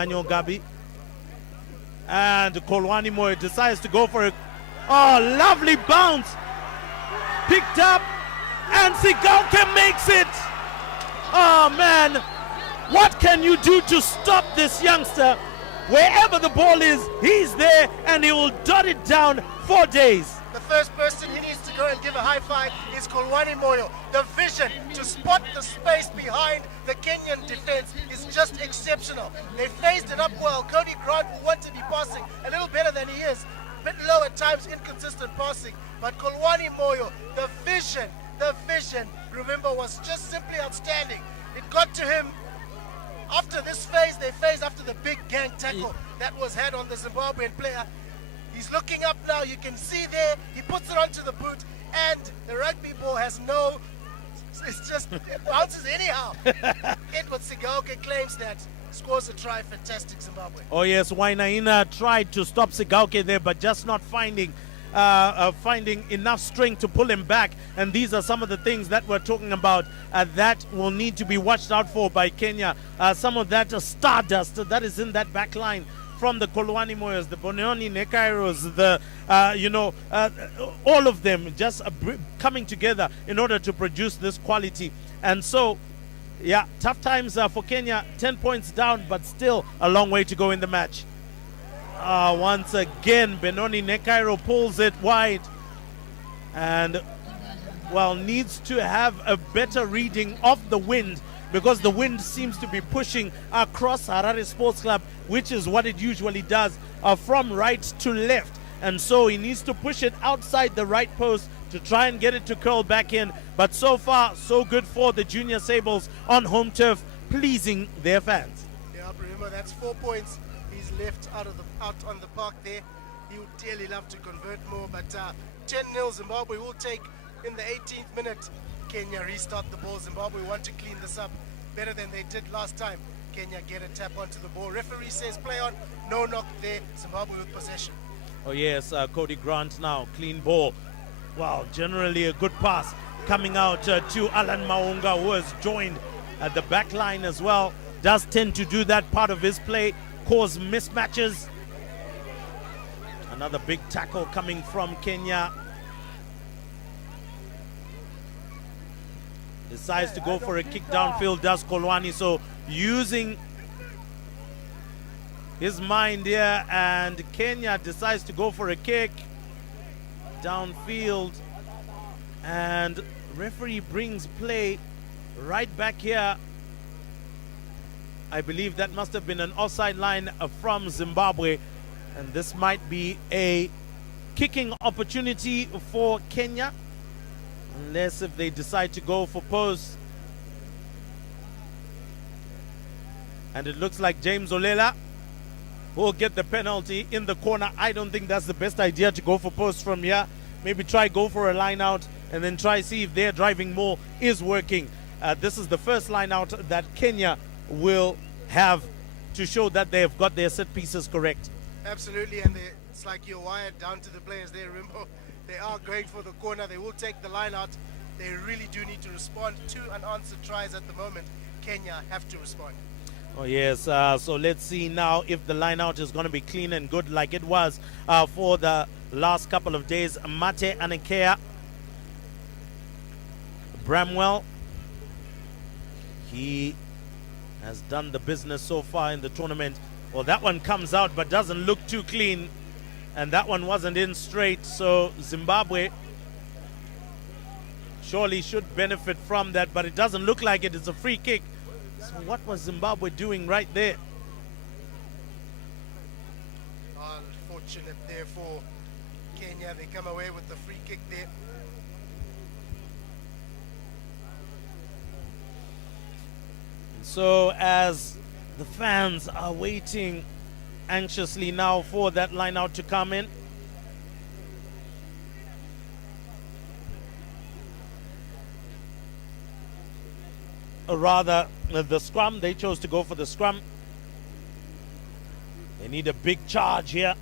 Daniel Gabi. And Kolwani Moyo decides to go for it. Oh, lovely bounce. Picked up. And Sigauke makes it. Oh, man. What can you do to stop this youngster? Wherever the ball is, he's there and he will dot it down for days. The first person he needs to go and give a high five is Kolwani Moyo. The vision to spot the space behind the Kenyan defense is just exceptional. They phased it up well. Cody Grant will want to be passing a little better than he is. A bit low at times, inconsistent passing. But Kolwani Moyo, the vision, remember, was just simply outstanding. It got to him after this phase. They phased after the big gang tackle that was had on the Zimbabwean player. He's looking up now, you can see there, he puts it onto the boot, and the rugby ball has no, it bounces anyhow. Edward Sigauke claims that, scores a try, fantastic Zimbabwe. Oh yes, Wainaina tried to stop Sigauke there, but just not finding enough strength to pull him back. And these are some of the things that we're talking about that will need to be watched out for by Kenya. Some of that stardust that is in that back line from the Kolwani Moyos, the Boneoni Nekairos, all of them just coming together in order to produce this quality. And so, yeah, tough times for Kenya. 10 points down, but still a long way to go in the match. Once again, Benoni Nekairo pulls it wide and, well, needs to have a better reading of the wind, because the wind seems to be pushing across Harare Sports Club, which is what it usually does, from right to left. And so he needs to push it outside the right post to try and get it to curl back in. But so far, so good for the Junior Sables on home turf, pleasing their fans. Yeah, remember, that's 4 points he's left out on the park there. He would dearly love to convert more, but 10-0 Zimbabwe will take in the 18th minute. Kenya restart the ball. Zimbabwe want to clean this up better than they did last time. Kenya get a tap onto the ball. Referee says play on, no knock there. Zimbabwe with possession. Oh yes, Cody Grant now, clean ball. Wow, generally a good pass coming out to Alan Maunga, who has joined at the back line as well. Does tend to do that part of his play, cause mismatches. Another big tackle coming from Kenya. Decides to go for a kick downfield, does Kolwani, so using his mind here, and Kenya decides to go for a kick downfield, and referee brings play right back here. I believe that must have been an offside line from Zimbabwe, and this might be a kicking opportunity for Kenya, unless if they decide to go for post. And it looks like James Olela will get the penalty in the corner. I don't think that's the best idea to go for post from here. Maybe try go for a line out and then try see if their driving more is working. This is the first line out that Kenya will have to show that they have got their set pieces correct. Absolutely, and it's like you're wired down to the players there. Remember, they are going for the corner. They will take the line out. They really do need to respond. 2 unanswered tries at the moment. Kenya have to respond. Oh yes, so let's see now if the line out is going to be clean and good like it was for the last couple of days. Mate Anekea, Bramwell, he has done the business so far in the tournament. Well, that one comes out but doesn't look too clean, and that one wasn't in straight, so Zimbabwe surely should benefit from that, but it doesn't look like it. It's a free kick. So what was Zimbabwe doing right there? Unfortunate there for Kenya. They come away with the free kick there. And so as the fans are waiting anxiously now for that line out to come in, or rather the scrum, they chose to go for the scrum. They need a big charge here.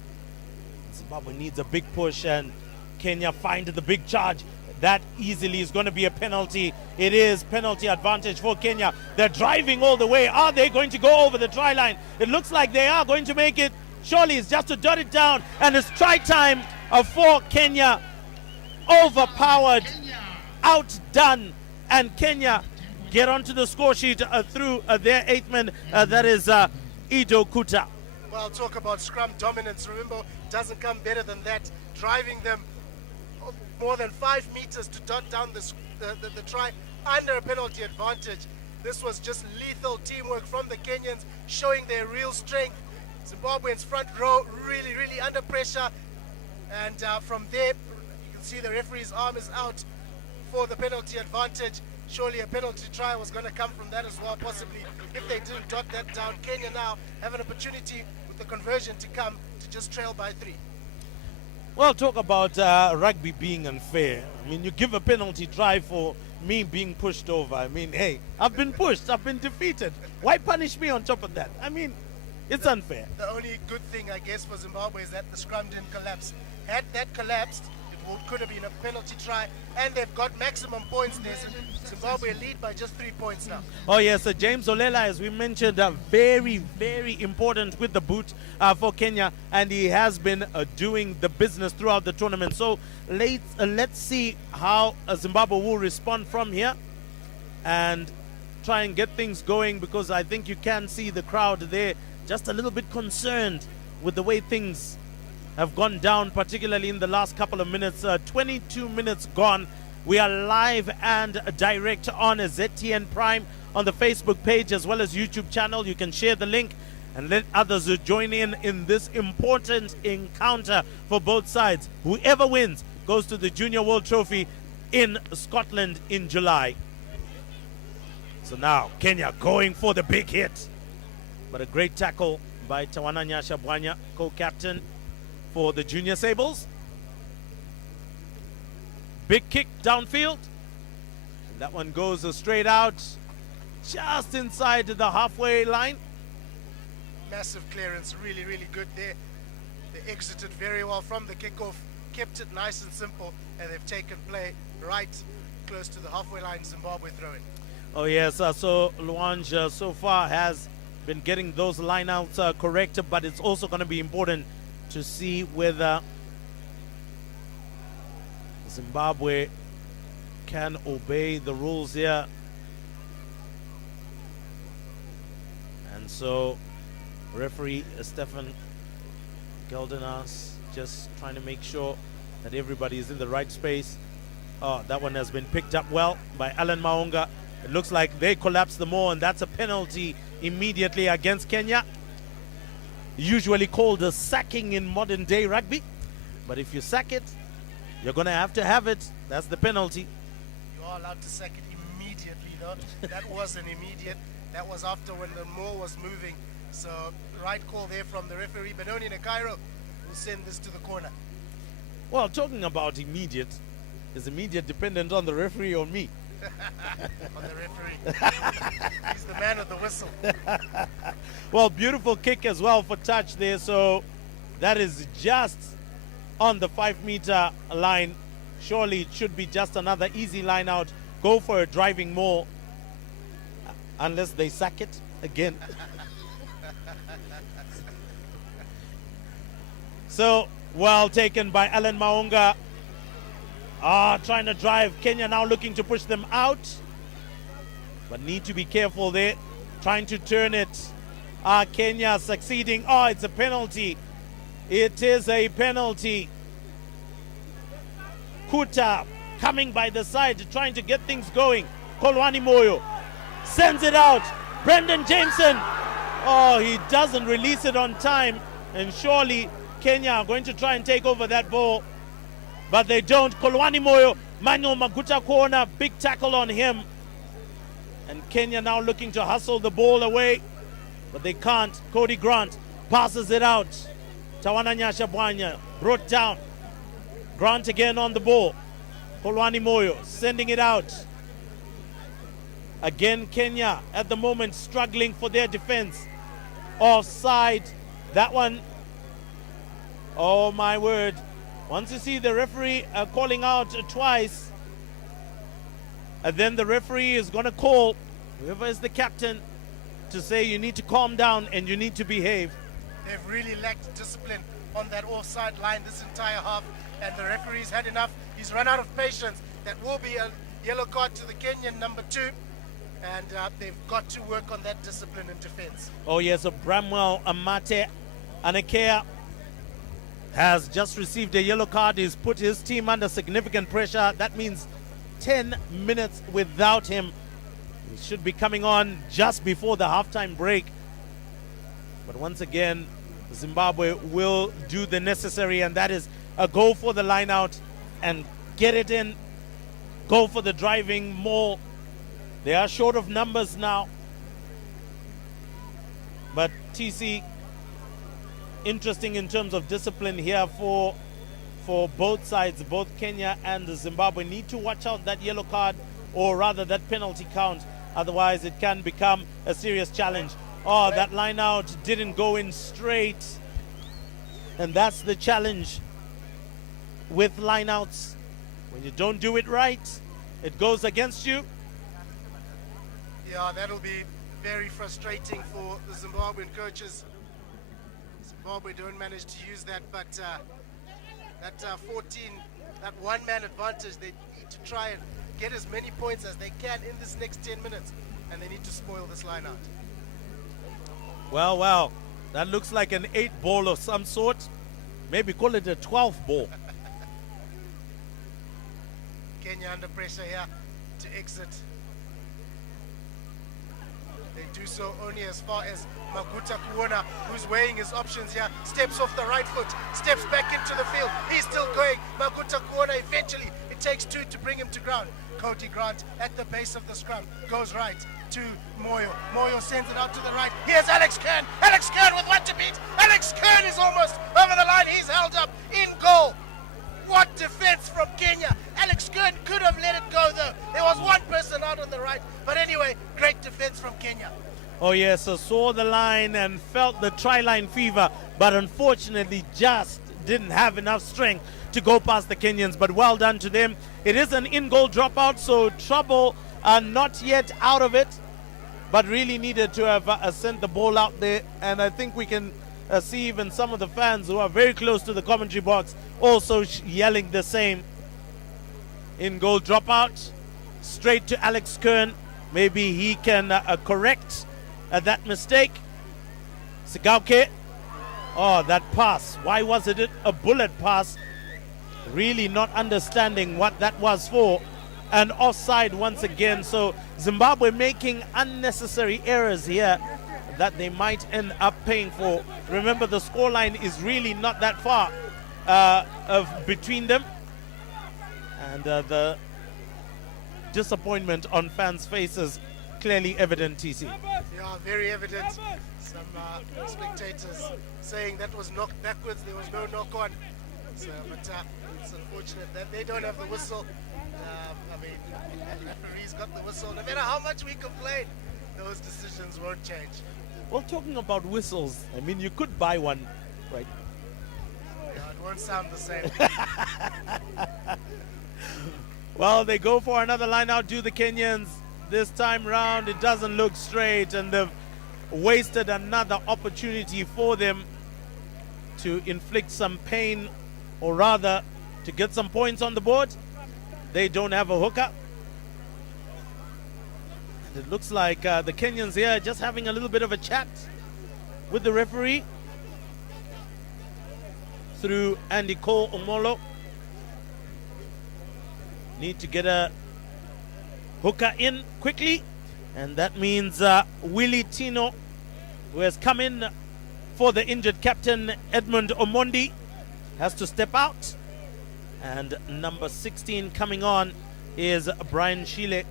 Zimbabwe needs a big push, and Kenya find the big charge. that easily is going to be a penalty. It is penalty advantage for Kenya. They're driving all the way. Are they going to go over the try line? It looks like they are going to make it. Surely it's just to dot it down, and it's try time for Kenya. Overpowered, outdone, and Kenya get onto the score sheet through their 8th man, that is Ido Kuta. Well, talk about scrum dominance. Remember, doesn't come better than that. Driving them more than 5 meters to dot down the try under a penalty advantage. This was just lethal teamwork from the Kenyans, showing their real strength. Zimbabweans front row really, really under pressure. And from there, you can see the referee's arm is out for the penalty advantage. Surely a penalty try was going to come from that as well, possibly. If they didn't dot that down, Kenya now have an opportunity with the conversion to come to just trail by 3. Well, talk about rugby being unfair. I mean, you give a penalty try for me being pushed over. I mean, hey, I've been pushed, I've been defeated. Why punish me on top of that? I mean, it's unfair. The only good thing, I guess, for Zimbabwe is that the scrum didn't collapse. Had that collapsed, could have been a penalty try, and they've got maximum points there. Zimbabwe lead by just 3 points now. Oh yes, James Olela, as we mentioned, very, very important with the boot for Kenya, and he has been doing the business throughout the tournament. So let's see how Zimbabwe will respond from here and try and get things going, because I think you can see the crowd there just a little bit concerned with the way things have gone down, particularly in the last couple of minutes. 22 minutes gone. We are live and direct on ZTN Prime on the Facebook page as well as YouTube channel. You can share the link and let others join in this important encounter for both sides. Whoever wins goes to the Junior World Trophy in Scotland in July. So now Kenya going for the big hit, but a great tackle by Tawananya Shabwanya, co-captain for the Junior Sables. Big kick downfield. And that one goes straight out, just inside the halfway line. Massive clearance, really, really good there. They exited very well from the kickoff, kept it nice and simple, and they've taken play right close to the halfway line. Zimbabwe throwing. Oh yes, so Luange so far has been getting those lineouts correct, but it's also going to be important to see whether Zimbabwe can obey the rules here. And so referee Stefan Geldenas just trying to make sure that everybody is in the right space. Oh, that one has been picked up well by Alan Maonga. It looks like they collapsed the more, and that's a penalty immediately against Kenya. Usually called a sacking in modern day rugby, but if you sack it, you're gonna have it. That's the penalty. You are allowed to sack it immediately though. That wasn't immediate. That was after when the maul was moving. So right call there from the referee. Benoni Nakairo will send this to the corner. Well, talking about immediate, is immediate dependent on the referee or me? On the referee. He's the man of the whistle. Well, beautiful kick as well for touch there. So that is just on the 5-meter line. Surely it should be just another easy line out. Go for a driving maul, unless they sack it again. So well taken by Alan Maonga. Trying to drive. Kenya now looking to push them out, but need to be careful there. Trying to turn it. Kenya succeeding. It's a penalty. It is a penalty. Kuta coming by the side, trying to get things going. Kolwani Moyo sends it out. Brendan Jameson. He doesn't release it on time, and surely Kenya are going to try and take over that ball, but they don't. Kolwani Moyo, Manuel Maguta corner, big tackle on him. And Kenya now looking to hustle the ball away, but they can't. Cody Grant passes it out. Tawananya Shabwanya brought down. Grant again on the ball. Kolwani Moyo sending it out. Again, Kenya at the moment struggling for their defense. Offside. That one. Oh my word. Once you see the referee calling out twice, And then the referee is going to call whoever is the captain to say you need to calm down and you need to behave. They've really lacked discipline on that offside line this entire half, and the referee's had enough. He's run out of patience. That will be a yellow card to the Kenyan number 2, and they've got to work on that discipline in defense. Oh yes, so Bramwell Amate Anekea has just received a yellow card. He's put his team under significant pressure. That means 10 minutes without him. He should be coming on just before the halftime break. But once again, Zimbabwe will do the necessary, and that is a go for the line out and get it in. Go for the driving more. They are short of numbers now. But TC, interesting in terms of discipline here for both sides. Both Kenya and Zimbabwe need to watch out that yellow card, or rather that penalty count. Otherwise, it can become a serious challenge. Oh, that line out didn't go in straight. And that's the challenge with line outs. When you don't do it right, it goes against you. Yeah, that'll be very frustrating for the Zimbabwean coaches. Zimbabwe don't manage to use that, but that 14, that one-man advantage, they need to try and get as many points as they can in this next 10 minutes, and they need to spoil this line out. Well, that looks like an 8 ball of some sort. Maybe call it a 12 ball. Kenya under pressure here to exit. They do so only as far as Maguta Kuona, who's weighing his options here, steps off the right foot, steps back into the field. He's still going. Maguta Kuona eventually, it takes 2 to bring him to ground. Cody Grant at the base of the scrum goes right to Moyo. Moyo sends it out to the right. Here's Alex Kern. Alex Kern with one to beat. Alex Kern is almost over the line. He's held up in goal. What defense from Kenya. Alex Kern could have let it go though. There was one person out on the right. But anyway, great defense from Kenya. Oh yes, so saw the line and felt the tri-line fever, but unfortunately just didn't have enough strength to go past the Kenyans. But well done to them. It is an in-goal dropout, so trouble not yet out of it, but really needed to have sent the ball out there. And I think we can see even some of the fans who are very close to the commentary box also yelling the same. In-goal dropout, straight to Alex Kern. Maybe he can correct that mistake. Sigauke. Oh, that pass. Why wasn't it a bullet pass? Really not understanding what that was for. And offside once again. So Zimbabwe making unnecessary errors here that they might end up paying for. Remember, the scoreline is really not that far between them. And the disappointment on fans' faces clearly evident, TC. Yeah, very evident. Some spectators saying that was knocked backwards. There was no knock on. So, but it's unfortunate that they don't have the whistle. I mean, the referee's got the whistle. No matter how much we complain, those decisions won't change. Well, talking about whistles, I mean, you could buy one, right? Yeah, it won't sound the same. Well, they go for another line out, do the Kenyans. This time round, it doesn't look straight, and they've wasted another opportunity for them to inflict some pain, or rather, to get some points on the board. They don't have a hooker. And it looks like the Kenyans here just having a little bit of a chat with the referee through Andy Cole Omolo. Need to get a hooker in quickly, and that means Willie Tino, who has come in for the injured captain Edmund Omondi, has to step out. And number 16 coming on is Brian Shile,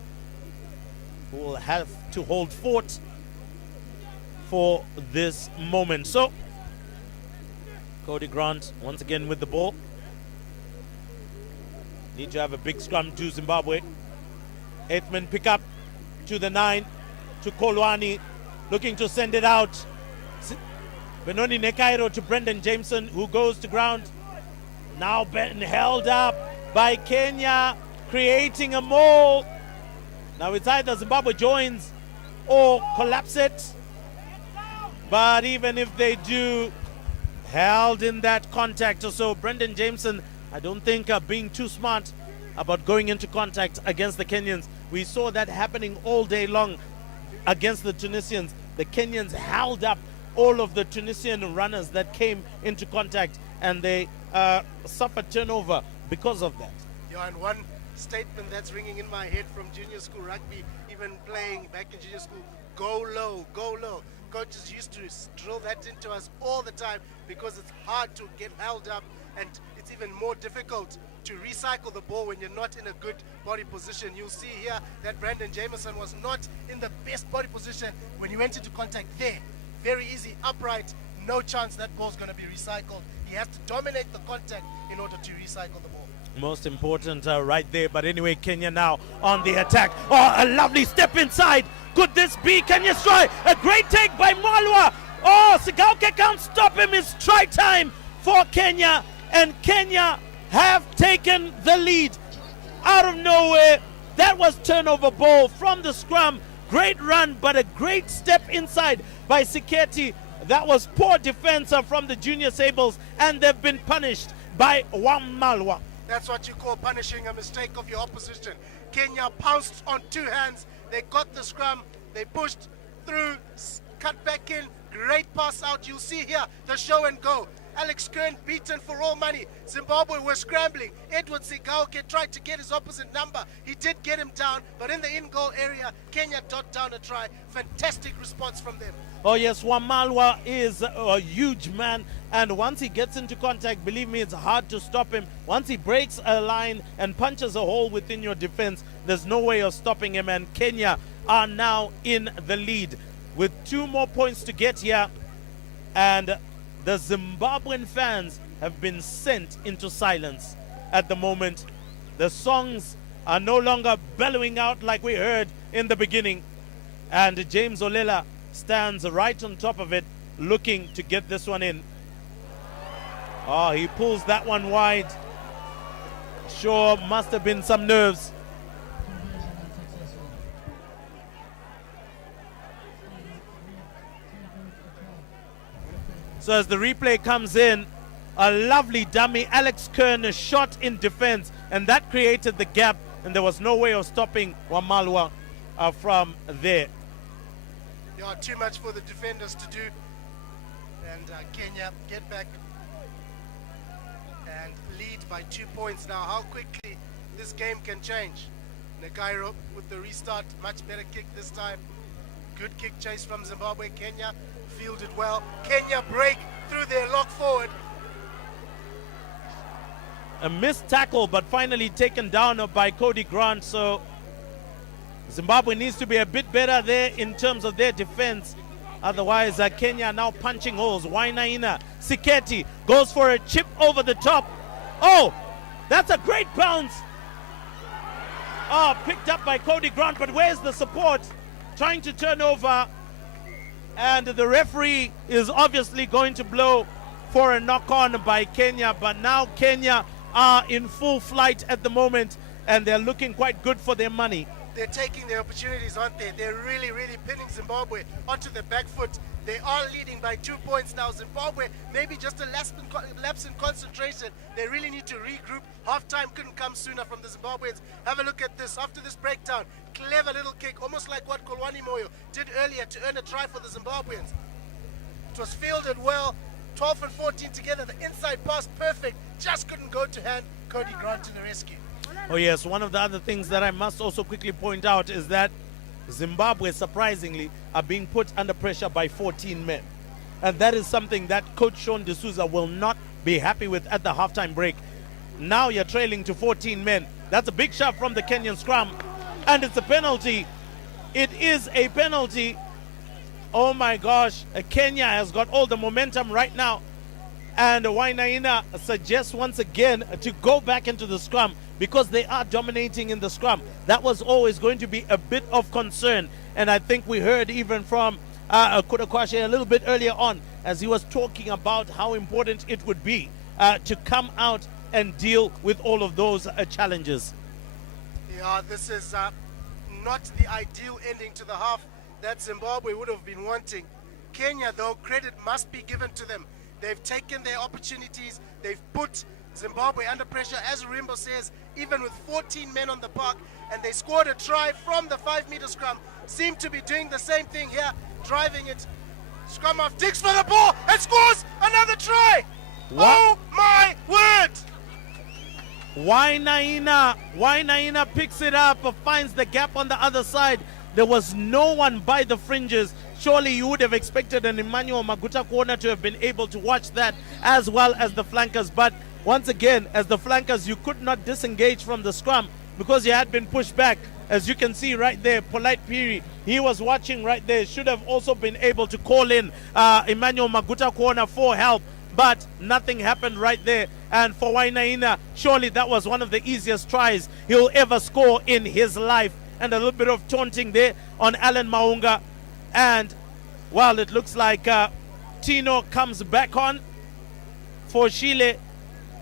who will have to hold fort for this moment. So Cody Grant once again with the ball. Need to have a big scrum to Zimbabwe. 8-man pick up to the 9, to Kolwani, looking to send it out. Benoni Nekairo to Brendan Jameson, who goes to ground. Now held up by Kenya, creating a mole. Now it's either Zimbabwe joins or collapse it. But even if they do, held in that contact or so, Brendan Jameson, I don't think being too smart about going into contact against the Kenyans. We saw that happening all day long against the Tunisians. The Kenyans held up all of the Tunisian runners that came into contact, and they suffered turnover because of that. Yeah, and one statement that's ringing in my head from junior school rugby, even playing back in junior school, go low, go low. Coaches used to drill that into us all the time because it's hard to get held up, and it's even more difficult to recycle the ball when you're not in a good body position. You'll see here that Brandon Jameson was not in the best body position when he went into contact there. Very easy, upright, no chance that ball's going to be recycled. He has to dominate the contact in order to recycle the ball. Most important right there. But anyway, Kenya now on the attack. Oh, a lovely step inside. Could this be Kenya's try? A great take by Malwa. Oh, Sigauke can't stop him. It's try time for Kenya. And Kenya have taken the lead out of nowhere. That was turnover ball from the scrum. Great run, but a great step inside by Siketi. That was poor defense from the Junior Sables, and they've been punished by Wamalwa. That's what you call punishing a mistake of your opposition. Kenya pounced on two hands. They got the scrum. They pushed through, cut back in. Great pass out. You'll see here the show and go. Alex Kern beaten for all money. Zimbabwe were scrambling. Edward Sigauke tried to get his opposite number. He did get him down, but in the in-goal area, Kenya dot down a try. Fantastic response from them. Oh yes, Wamalwa is a huge man, and once he gets into contact, believe me, it's hard to stop him. Once he breaks a line and punches a hole within your defense, there's no way of stopping him, and Kenya are now in the lead with 2 more points to get here, and the Zimbabwean fans have been sent into silence at the moment. The songs are no longer bellowing out like we heard in the beginning, and James Olela stands right on top of it, looking to get this one in. Oh, he pulls that one wide. Sure, must have been some nerves. So as the replay comes in, a lovely dummy. Alex Kern shot in defense, and that created the gap, and there was no way of stopping Wamalwa from there. Yeah, too much for the defenders to do. And Kenya get back and lead by 2 points now. How quickly this game can change. Nagairo with the restart, much better kick this time. Good kick chase from Zimbabwe. Kenya fielded well. Kenya break through their lock forward. A missed tackle, but finally taken down by Cody Grant. So Zimbabwe needs to be a bit better there in terms of their defense. Otherwise, Kenya now punching holes. Wainaina, Siketi goes for a chip over the top. Oh, that's a great bounce. Oh, picked up by Cody Grant, but where's the support? Trying to turn over, and the referee is obviously going to blow for a knock-on by Kenya, but now Kenya are in full flight at the moment, and they're looking quite good for their money. They're taking their opportunities, aren't they? They're really, really pinning Zimbabwe onto the back foot. They are leading by 2 points now. Zimbabwe, maybe just a lapse in concentration. They really need to regroup. Half-time couldn't come sooner from the Zimbabweans. Have a look at this. After this breakdown, clever little kick, almost like what Kolwani Moyo did earlier to earn a try for the Zimbabweans. It was fielded well. 12 and 14 together. The inside pass, perfect. Just couldn't go to hand. Cody Grant to the rescue. Oh yes, one of the other things that I must also quickly point out is that Zimbabwe, surprisingly, are being put under pressure by 14 men. And that is something that Coach Sean D'Souza will not be happy with at the halftime break. Now you're trailing to 14 men. That's a big shot from the Kenyan scrum. And it's a penalty. It is a penalty. Oh my gosh, Kenya has got all the momentum right now. And Wainaina suggests once again to go back into the scrum because they are dominating in the scrum. That was always going to be a bit of concern. And I think we heard even from Kudakwashe a little bit earlier on as he was talking about how important it would be to come out and deal with all of those challenges. Yeah, this is not the ideal ending to the half that Zimbabwe would have been wanting. Kenya, though, credit must be given to them. They've taken their opportunities. They've put Zimbabwe under pressure, as Rimbo says, even with 14 men on the park, and they scored a try from the 5-meter scrum. Seem to be doing the same thing here, driving it. Scrum off, digs for the ball, and scores another try. What? Oh my word! Wainaina picks it up, finds the gap on the other side. There was no one by the fringes. Surely you would have expected an Emmanuel Maguta corner to have been able to watch that, as well as the flankers. But once again, as the flankers, you could not disengage from the scrum because you had been pushed back. As you can see right there, Polite Piri, he was watching right there, should have also been able to call in Emmanuel Maguta corner for help, but nothing happened right there. And for Wainaina, surely that was one of the easiest tries he'll ever score in his life. And a little bit of taunting there on Alan Maunga. And, well, it looks like Tino comes back on for Chile,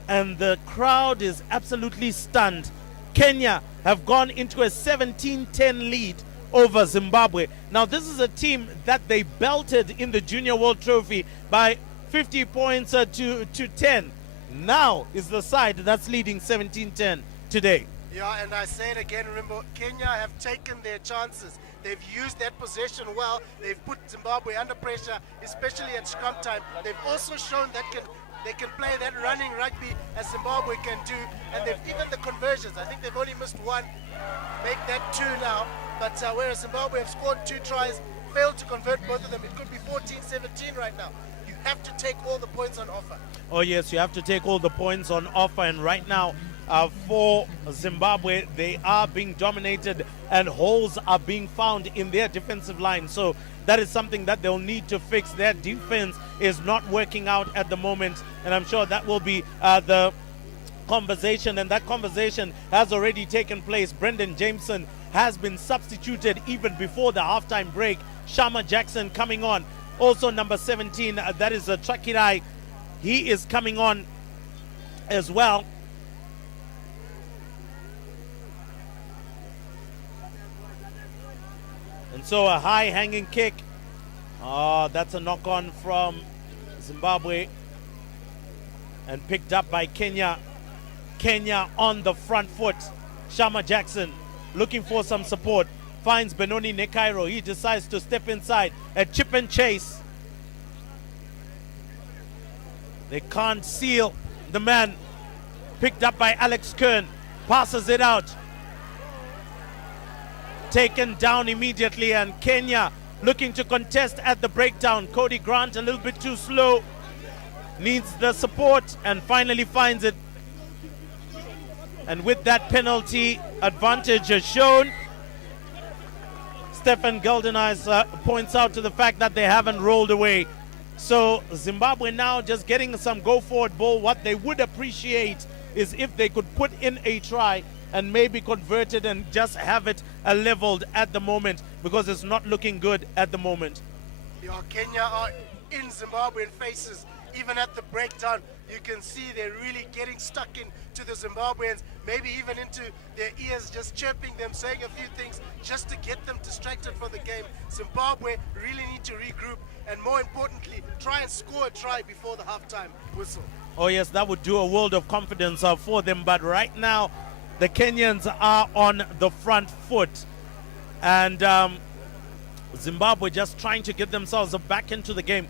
and the crowd is absolutely stunned. Kenya have gone into a 17-10 lead over Zimbabwe. Now, this is a team that they belted in the Junior World Trophy by 50 points to 10. Now is the side that's leading 17-10 today. Yeah, and I say it again, Rimbo, Kenya have taken their chances. They've used that possession well. They've put Zimbabwe under pressure, especially at scrum time. They've also shown that they can play that running rugby as Zimbabwe can do. And they've even the conversions. I think they've only missed one. Make that two now. But whereas Zimbabwe have scored 2 tries, failed to convert both of them, it could be 14-17 right now. You have to take all the points on offer. Oh yes, you have to take all the points on offer, and right now for Zimbabwe, they are being dominated and holes are being found in their defensive line. So that is something that they'll need to fix. Their defense is not working out at the moment, and I'm sure that will be the conversation, and that conversation has already taken place. Brendan Jameson has been substituted even before the halftime break. Shama Jackson coming on. Also number 17, that is Trakirai. He is coming on as well. And so a high hanging kick. Oh, that's a knock on from Zimbabwe and picked up by Kenya. Kenya on the front foot. Shama Jackson looking for some support. Finds Benoni Nekairo. He decides to step inside. A chip and chase. They can't seal the man. Picked up by Alex Kern. Passes it out. Taken down immediately, and Kenya looking to contest at the breakdown. Cody Grant a little bit too slow. Needs the support and finally finds it. And with that penalty, advantage is shown. Stefan Geldenhuis points out to the fact that they haven't rolled away. So Zimbabwe now just getting some go-forward ball. What they would appreciate is if they could put in a try and maybe convert it and just have it leveled at the moment, because it's not looking good at the moment. Yeah, Kenya are in Zimbabwean faces. Even at the breakdown, you can see they're really getting stuck into the Zimbabweans, maybe even into their ears, just chirping them, saying a few things just to get them distracted from the game. Zimbabwe really need to regroup and, more importantly, try and score a try before the halftime whistle. Oh yes, that would do a world of confidence for them, but right now the Kenyans are on the front foot, and Zimbabwe just trying to get themselves back into the game.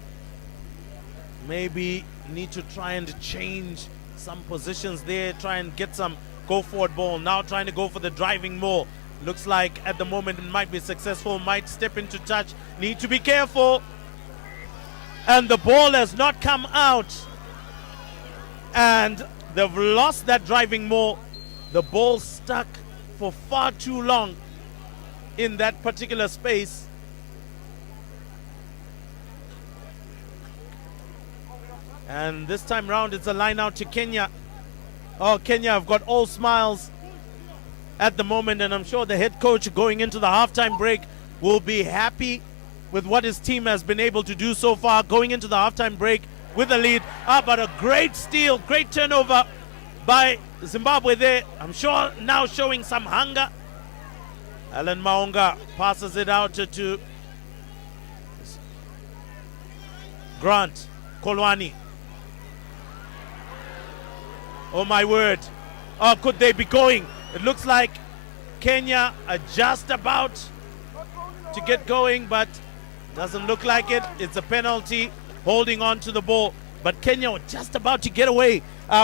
Maybe need to try and change some positions there, try and get some go-forward ball. Now trying to go for the driving more. Looks like at the moment it might be successful, might step into touch. Need to be careful. And the ball has not come out. And they've lost that driving more. The ball stuck for far too long in that particular space. And this time round, it's a line out to Kenya. Oh, Kenya have got all smiles at the moment, and I'm sure the head coach going into the halftime break will be happy with what his team has been able to do so far, going into the halftime break with a lead. But a great steal, great turnover by Zimbabwe there. I'm sure now showing some hunger. Alan Maunga passes it out to Grant Kolwani. Oh my word. Oh, could they be going? It looks like Kenya are just about to get going, but doesn't look like it. It's a penalty, holding on to the ball. But Kenya were just about to get away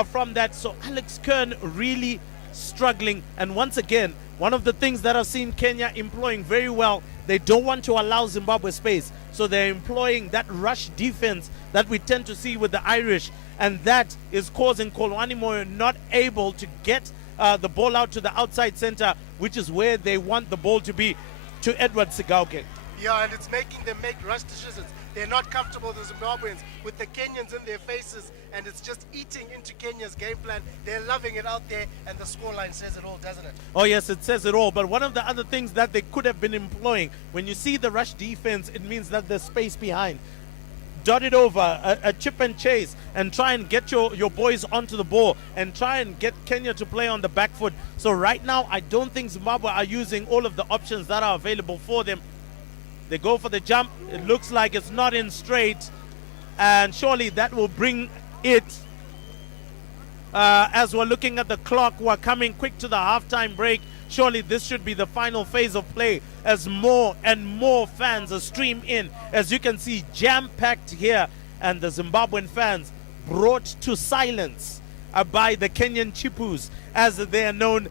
from that. So Alex Kern really struggling. And once again, one of the things that I've seen Kenya employing very well, they don't want to allow Zimbabwe space. So they're employing that rush defense that we tend to see with the Irish. And that is causing Kolwani Moyo not able to get the ball out to the outside center, which is where they want the ball to be, to Edward Sigauke. Yeah, and it's making them make rush decisions. They're not comfortable, the Zimbabweans, with the Kenyans in their faces, and it's just eating into Kenya's game plan. They're loving it out there, and the scoreline says it all, doesn't it? Oh, yes, it says it all. But one of the other things that they could have been employing, when you see the rush defense, it means that there's space behind. Dot it over, a chip and chase, and try and get your boys onto the ball and try and get Kenya to play on the back foot. So right now, I don't think Zimbabwe are using all of the options that are available for them. They go for the jump. It looks like it's not in straight, and surely that will bring it. As we're looking at the clock, we're coming quick to the halftime break. Surely this should be the final phase of play as more and more fans are streamed in. As you can see, jam-packed here, and the Zimbabwean fans brought to silence by the Kenyan Chipus, as they are known.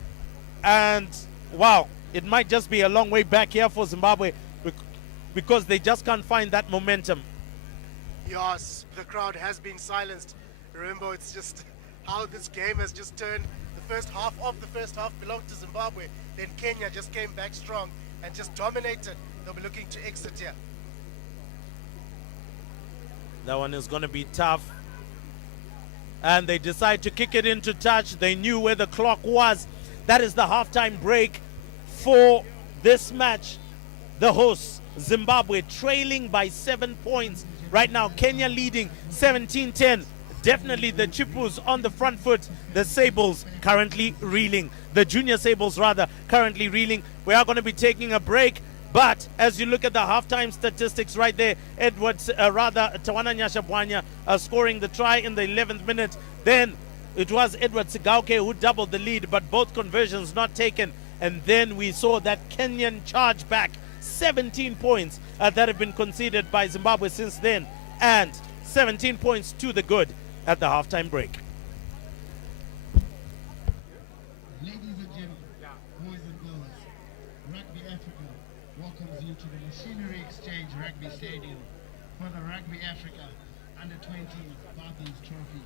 And wow, it might just be a long way back here for Zimbabwe because they just can't find that momentum. Yes, the crowd has been silenced. Remember, it's just how this game has just turned. The first half of the first half belonged to Zimbabwe. Then Kenya just came back strong and just dominated. They'll be looking to exit here. That one is going to be tough. And they decide to kick it into touch. They knew where the clock was. That is the halftime break for this match. The hosts, Zimbabwe, trailing by 7 points. Right now, Kenya leading 17-10. Definitely the Chipus on the front foot. The Sables currently reeling. The Junior Sables, rather, currently reeling. We are going to be taking a break. But as you look at the halftime statistics right there, Tawana Nyashabwanya scoring the try in the 11th minute. Then it was Edward Sigauke who doubled the lead, but both conversions not taken. And then we saw that Kenyan charge back. 17 points that have been conceded by Zimbabwe since then. And 17 points to the good at the halftime break. Ladies and gentlemen, boys and girls, Rugby Africa welcomes you to the Machinery Exchange Rugby Stadium for the Rugby Africa Under-20 Bathurst Trophy.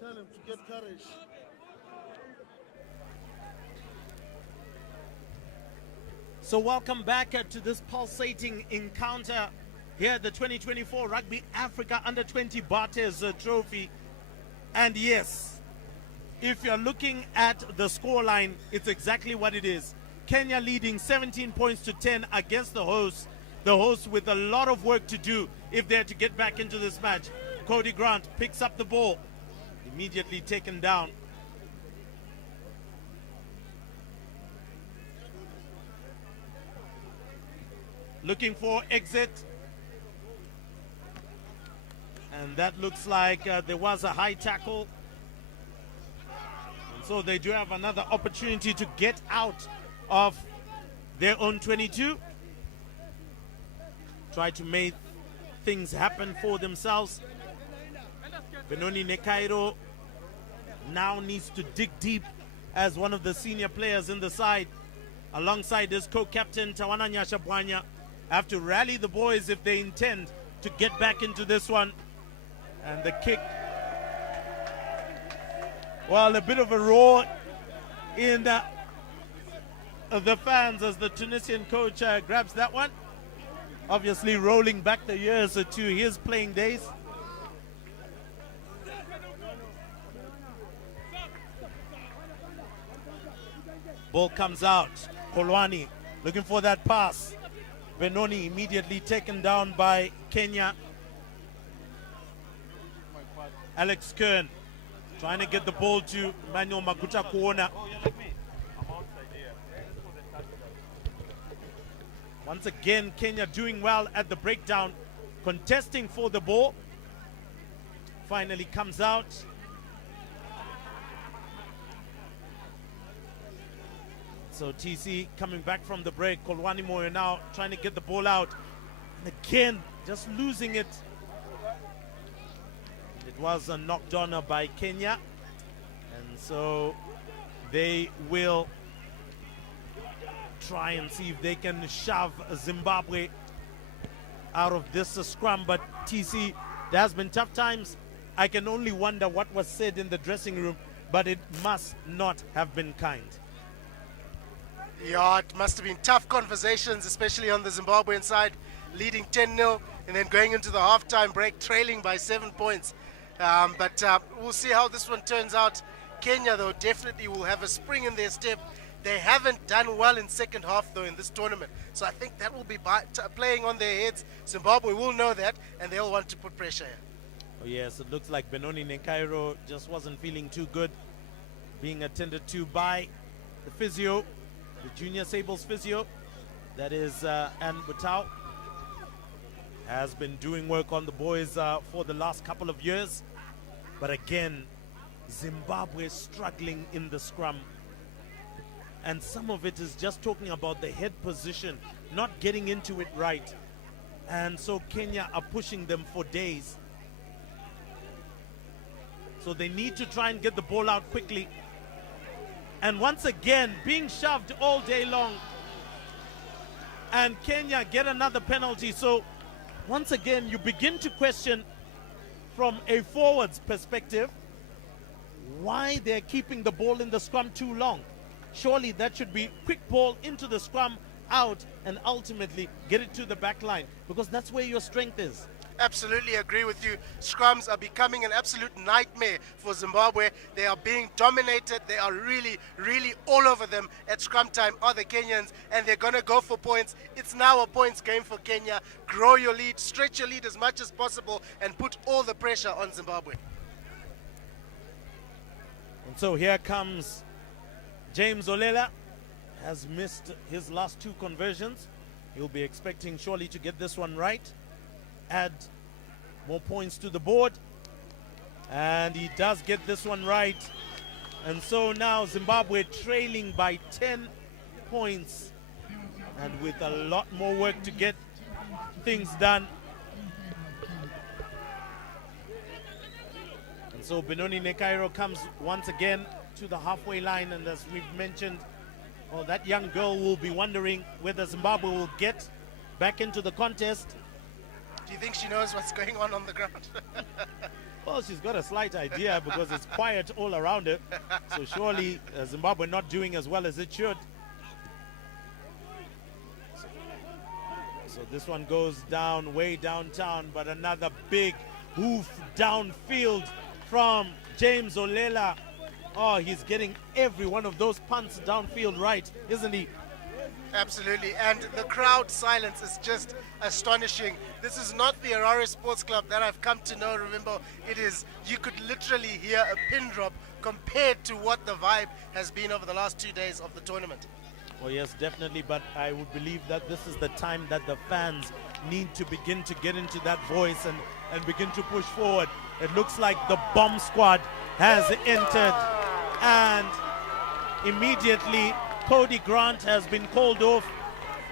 Tell him to get courage. So welcome back to this pulsating encounter here at the 2024 Rugby Africa Under-20 Bartes Trophy. And yes, if you're looking at the scoreline, it's exactly what it is. Kenya leading 17 points to 10 against the hosts. The hosts with a lot of work to do if they're to get back into this match. Cody Grant picks up the ball, immediately taken down. Looking for exit. And that looks like there was a high tackle. And so they do have another opportunity to get out of their own 22. Try to make things happen for themselves. Benoni Nekairo now needs to dig deep as one of the senior players in the side, alongside his co-captain Tawana Nyashabwanya. Have to rally the boys if they intend to get back into this one. And the kick, well, a bit of a roar in the fans as the Tunisian coach grabs that one. Obviously rolling back the years to his playing days. Ball comes out. Kolwani looking for that pass. Benoni immediately taken down by Kenya. Alex Kern trying to get the ball to Emmanuel Maguta Kuona. Once again, Kenya doing well at the breakdown, contesting for the ball. Finally comes out. So TC coming back from the break. Kolwani Moyo now trying to get the ball out. And again, just losing it. It was knocked on by Kenya. And so they will try and see if they can shove Zimbabwe out of this scrum. But TC, there has been tough times. I can only wonder what was said in the dressing room, but it must not have been kind. Yeah, it must have been tough conversations, especially on the Zimbabwean side, leading 10-0 and then going into the halftime break, trailing by 7 points. But we'll see how this one turns out. Kenya, though, definitely will have a spring in their step. They haven't done well in second half, though, in this tournament. So I think that will be playing on their heads. Zimbabwe will know that, and they'll want to put pressure here. Oh, yes, it looks like Benoni Nekairo just wasn't feeling too good, being attended to by the physio, the Junior Sables physio. That is Ann Butau. Has been doing work on the boys for the last couple of years. But again, Zimbabwe struggling in the scrum. And some of it is just talking about the head position, not getting into it right. And so Kenya are pushing them for days. So they need to try and get the ball out quickly. And once again, being shoved all day long. And Kenya get another penalty. So once again, you begin to question from a forwards perspective why they're keeping the ball in the scrum too long. Surely that should be quick ball into the scrum, out, and ultimately get it to the back line, because that's where your strength is. Absolutely agree with you. Scrums are becoming an absolute nightmare for Zimbabwe. They are being dominated. They are really, really all over them at scrum time are the Kenyans, and they're going to go for points. It's now a points game for Kenya. Grow your lead, stretch your lead as much as possible, and put all the pressure on Zimbabwe. And so here comes James Olela. Has missed his last 2 conversions. He'll be expecting surely to get this one right. Add more points to the board. And he does get this one right. And so now Zimbabwe trailing by 10 points. And with a lot more work to get things done. And so Benoni Nekairo comes once again to the halfway line. And as we've mentioned, well, that young girl will be wondering whether Zimbabwe will get back into the contest. Do you think she knows what's going on the ground? Well, she's got a slight idea because it's quiet all around her. So surely Zimbabwe not doing as well as it should. So this one goes down, way downtown, but another big hoof downfield from James Olela. Oh, he's getting every one of those punts downfield right, isn't he? Absolutely, and the crowd silence is just astonishing. This is not the Harare Sports Club that I've come to know. Remember, it is, you could literally hear a pin drop compared to what the vibe has been over the last 2 days of the tournament. Well, yes, definitely, but I would believe that this is the time that the fans need to begin to get into that voice and begin to push forward. It looks like the bomb squad has entered, and immediately Cody Grant has been called off.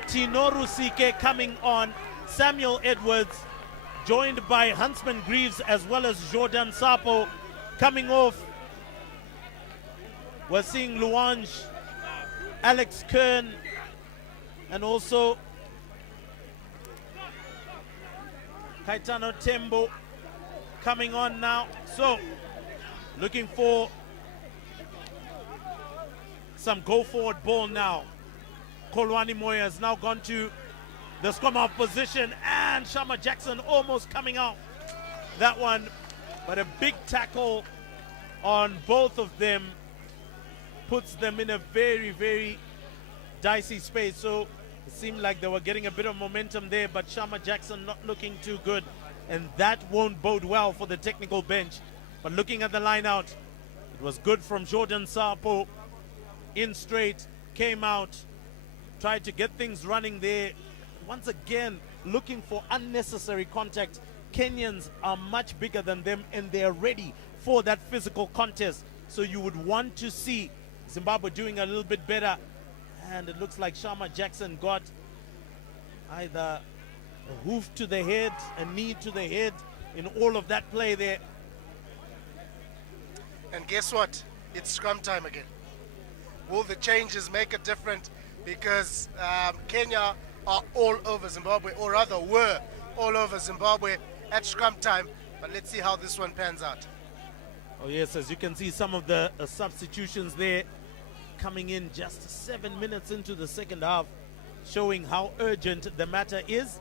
Tinoru Sike coming on. Samuel Edwards joined by Huntsman Greaves as well as Jordan Sapo coming off. We're seeing Luange, Alex Kern, and also Kaitano Tembo coming on now. So looking for some go forward ball now. Kolwani Moya has now gone to the scrum half position, and Shama Jackson almost coming out that one, but a big tackle on both of them puts them in a very, very dicey space. So it seemed like they were getting a bit of momentum there, but Shama Jackson not looking too good, and that won't bode well for the technical bench. But looking at the line out, it was good from Jordan Sapo. In straight, came out, tried to get things running there. Once again, looking for unnecessary contact. Kenyans are much bigger than them, and they're ready for that physical contest. So you would want to see Zimbabwe doing a little bit better. And it looks like Shama Jackson got either a hoof to the head, a knee to the head in all of that play there. And guess what? It's scrum time again. Will the changes make a difference? Because Kenya are all over Zimbabwe, or rather were all over Zimbabwe at scrum time. But let's see how this one pans out. Oh yes, as you can see, some of the substitutions there coming in just 7 minutes into the second half, showing how urgent the matter is.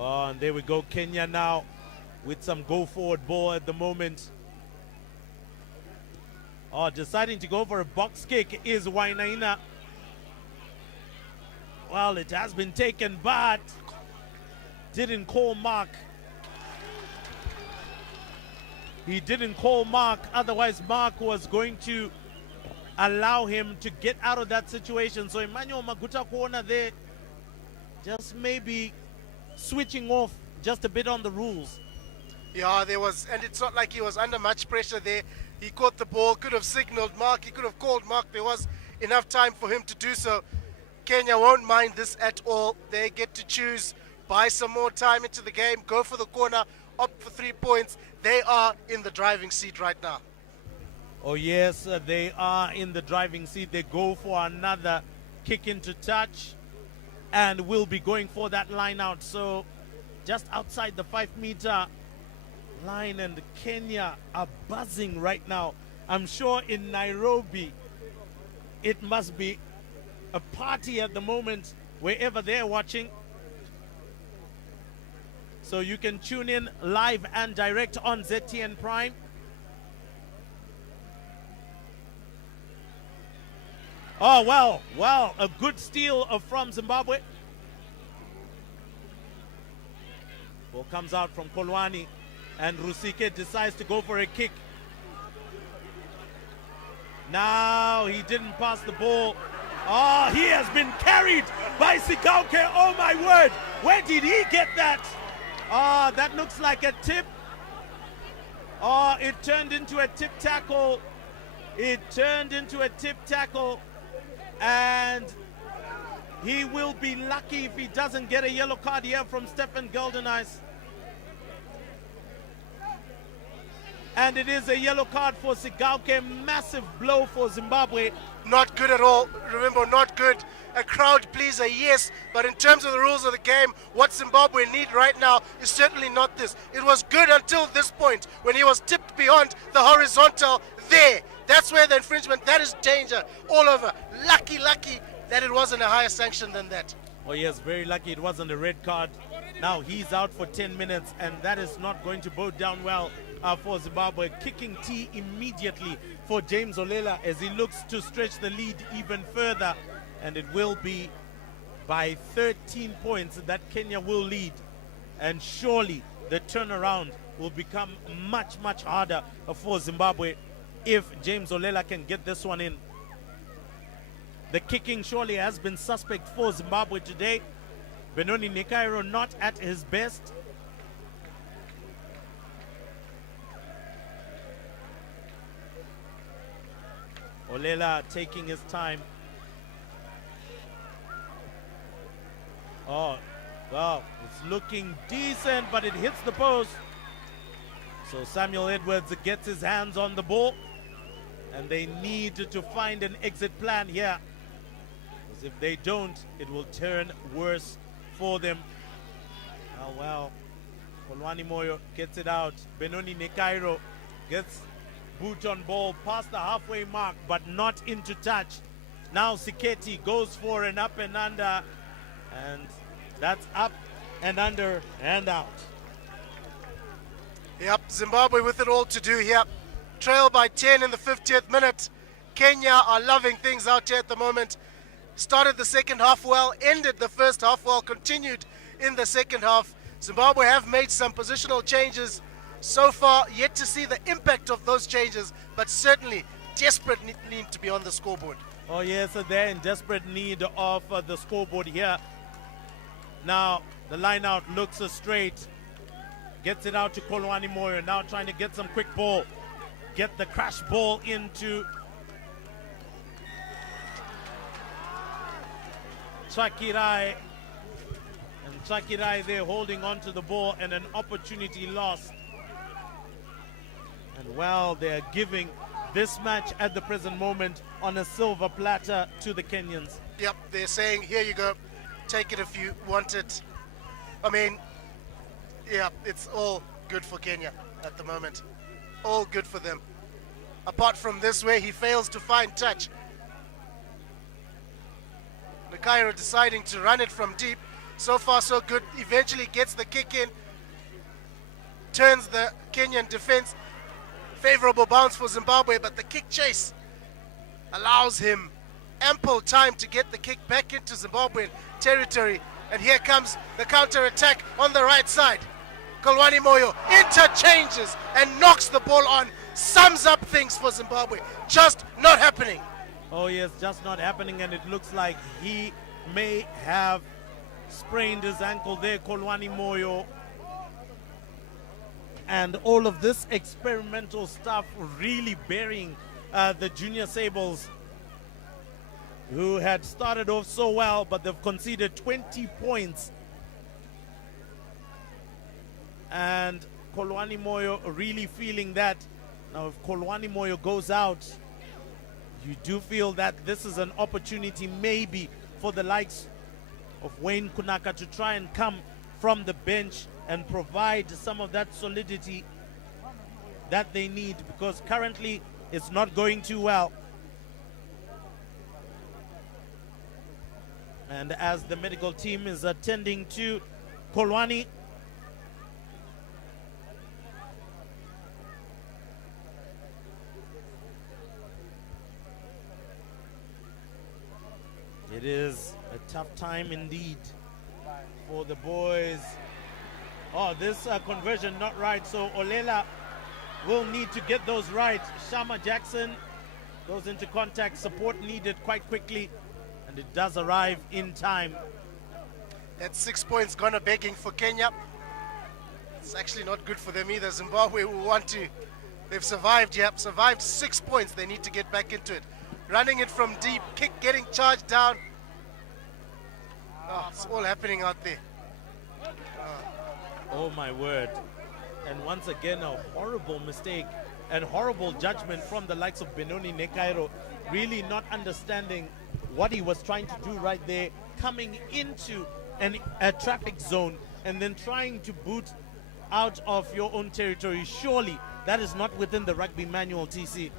Oh, and there we go, Kenya now with some go forward ball at the moment. Oh, deciding to go for a box kick is Wainaina. Well, it has been taken, but didn't call Mark. He didn't call Mark, otherwise Mark was going to allow him to get out of that situation. So Emmanuel Maguta Kuona there just maybe switching off just a bit on the rules. Yeah, there was, and it's not like he was under much pressure there. He caught the ball, could have signaled Mark, he could have called Mark. There was enough time for him to do so. Kenya won't mind this at all. They get to choose, buy some more time into the game, go for the corner, opt for 3 points. They are in the driving seat right now. Oh yes, they are in the driving seat. They go for another kick into touch, and will be going for that line out. So just outside the 5-meter line, and Kenya are buzzing right now. I'm sure in Nairobi it must be a party at the moment wherever they're watching. So you can tune in live and direct on ZTN Prime. Oh, well, a good steal from Zimbabwe. Ball comes out from Kolwani, and Rusike decides to go for a kick. Now he didn't pass the ball. Oh, he has been carried by Sikauke. Oh my word, where did he get that? Oh, that looks like a tip. Oh, it turned into a tip tackle. It turned into a tip tackle. And he will be lucky if he doesn't get a yellow card here from Stephen Goldeneyes. And it is a yellow card for Sigauke. Massive blow for Zimbabwe. Not good at all. Remember, not good. A crowd pleaser, yes, but in terms of the rules of the game, what Zimbabwe need right now is certainly not this. It was good until this point when he was tipped beyond the horizontal there. That's where the infringement, that is danger all over. Lucky that it wasn't a higher sanction than that. Oh yes, very lucky it wasn't a red card. Now he's out for 10 minutes, and that is not going to bode down well for Zimbabwe. Kicking T immediately for James Olela as he looks to stretch the lead even further. And it will be by 13 points that Kenya will lead. And surely the turnaround will become much, much harder for Zimbabwe if James Olela can get this one in. The kicking surely has been suspect for Zimbabwe today. Benoni Nekairo not at his best. Olela taking his time. Oh, wow, it's looking decent, but it hits the post. So Samuel Edwards gets his hands on the ball, and they need to find an exit plan here. Because if they don't, it will turn worse for them. Oh, well, Kolwani Moyo gets it out. Benoni Nekairo gets boot on ball past the halfway mark, but not into touch. Now Siketi goes for an up and under, and that's up and under and out. Yep, Zimbabwe with it all to do here. Trail by 10 in the 50th minute. Kenya are loving things out here at the moment. Started the second half well, ended the first half well, continued in the second half. Zimbabwe have made some positional changes so far, yet to see the impact of those changes, but certainly desperate need to be on the scoreboard. Oh yes, so they're in desperate need of the scoreboard here. Now the line out looks straight, gets it out to Kolwani Moyo, now trying to get some quick ball, get the crash ball into Chakirai, and Chakirai there holding on to the ball, and an opportunity lost. And well, they're giving this match at the present moment on a silver platter to the Kenyans. Yep, they're saying, here you go, take it if you want it. I mean, yeah, it's all good for Kenya at the moment. All good for them. Apart from this, where he fails to find touch. Nekairo deciding to run it from deep. So far, so good. Eventually gets the kick in. Turns the Kenyan defense. Favorable bounce for Zimbabwe, but the kick chase allows him ample time to get the kick back into Zimbabwean territory. And here comes the counter-attack on the right side. Kolwani Moyo interchanges and knocks the ball on. Sums up things for Zimbabwe. Just not happening. Oh yes, just not happening, and it looks like he may have sprained his ankle there, Kolwani Moyo. And all of this experimental stuff really burying the Junior Sables, who had started off so well, but they've conceded 20 points. And Kolwani Moyo really feeling that. Now, if Kolwani Moyo goes out, you do feel that this is an opportunity maybe for the likes of Wayne Kunaka to try and come from the bench and provide some of that solidity that they need, because currently it's not going too well. And as the medical team is attending to Kolwani, it is a tough time indeed for the boys. Oh, this conversion not right, so Olela will need to get those right. Shama Jackson goes into contact, support needed quite quickly, and it does arrive in time. That 6 points gone a begging for Kenya. It's actually not good for them either. Zimbabwe will want to. They've survived, yep, survived 6 points. They need to get back into it. Running it from deep, kick getting charged down. Oh, it's all happening out there. Oh my word. And once again, a horrible mistake and horrible judgment from the likes of Benoni Nekairo, really not understanding what he was trying to do right there, coming into a traffic zone and then trying to boot out of your own territory. Surely that is not within the rugby manual, TC.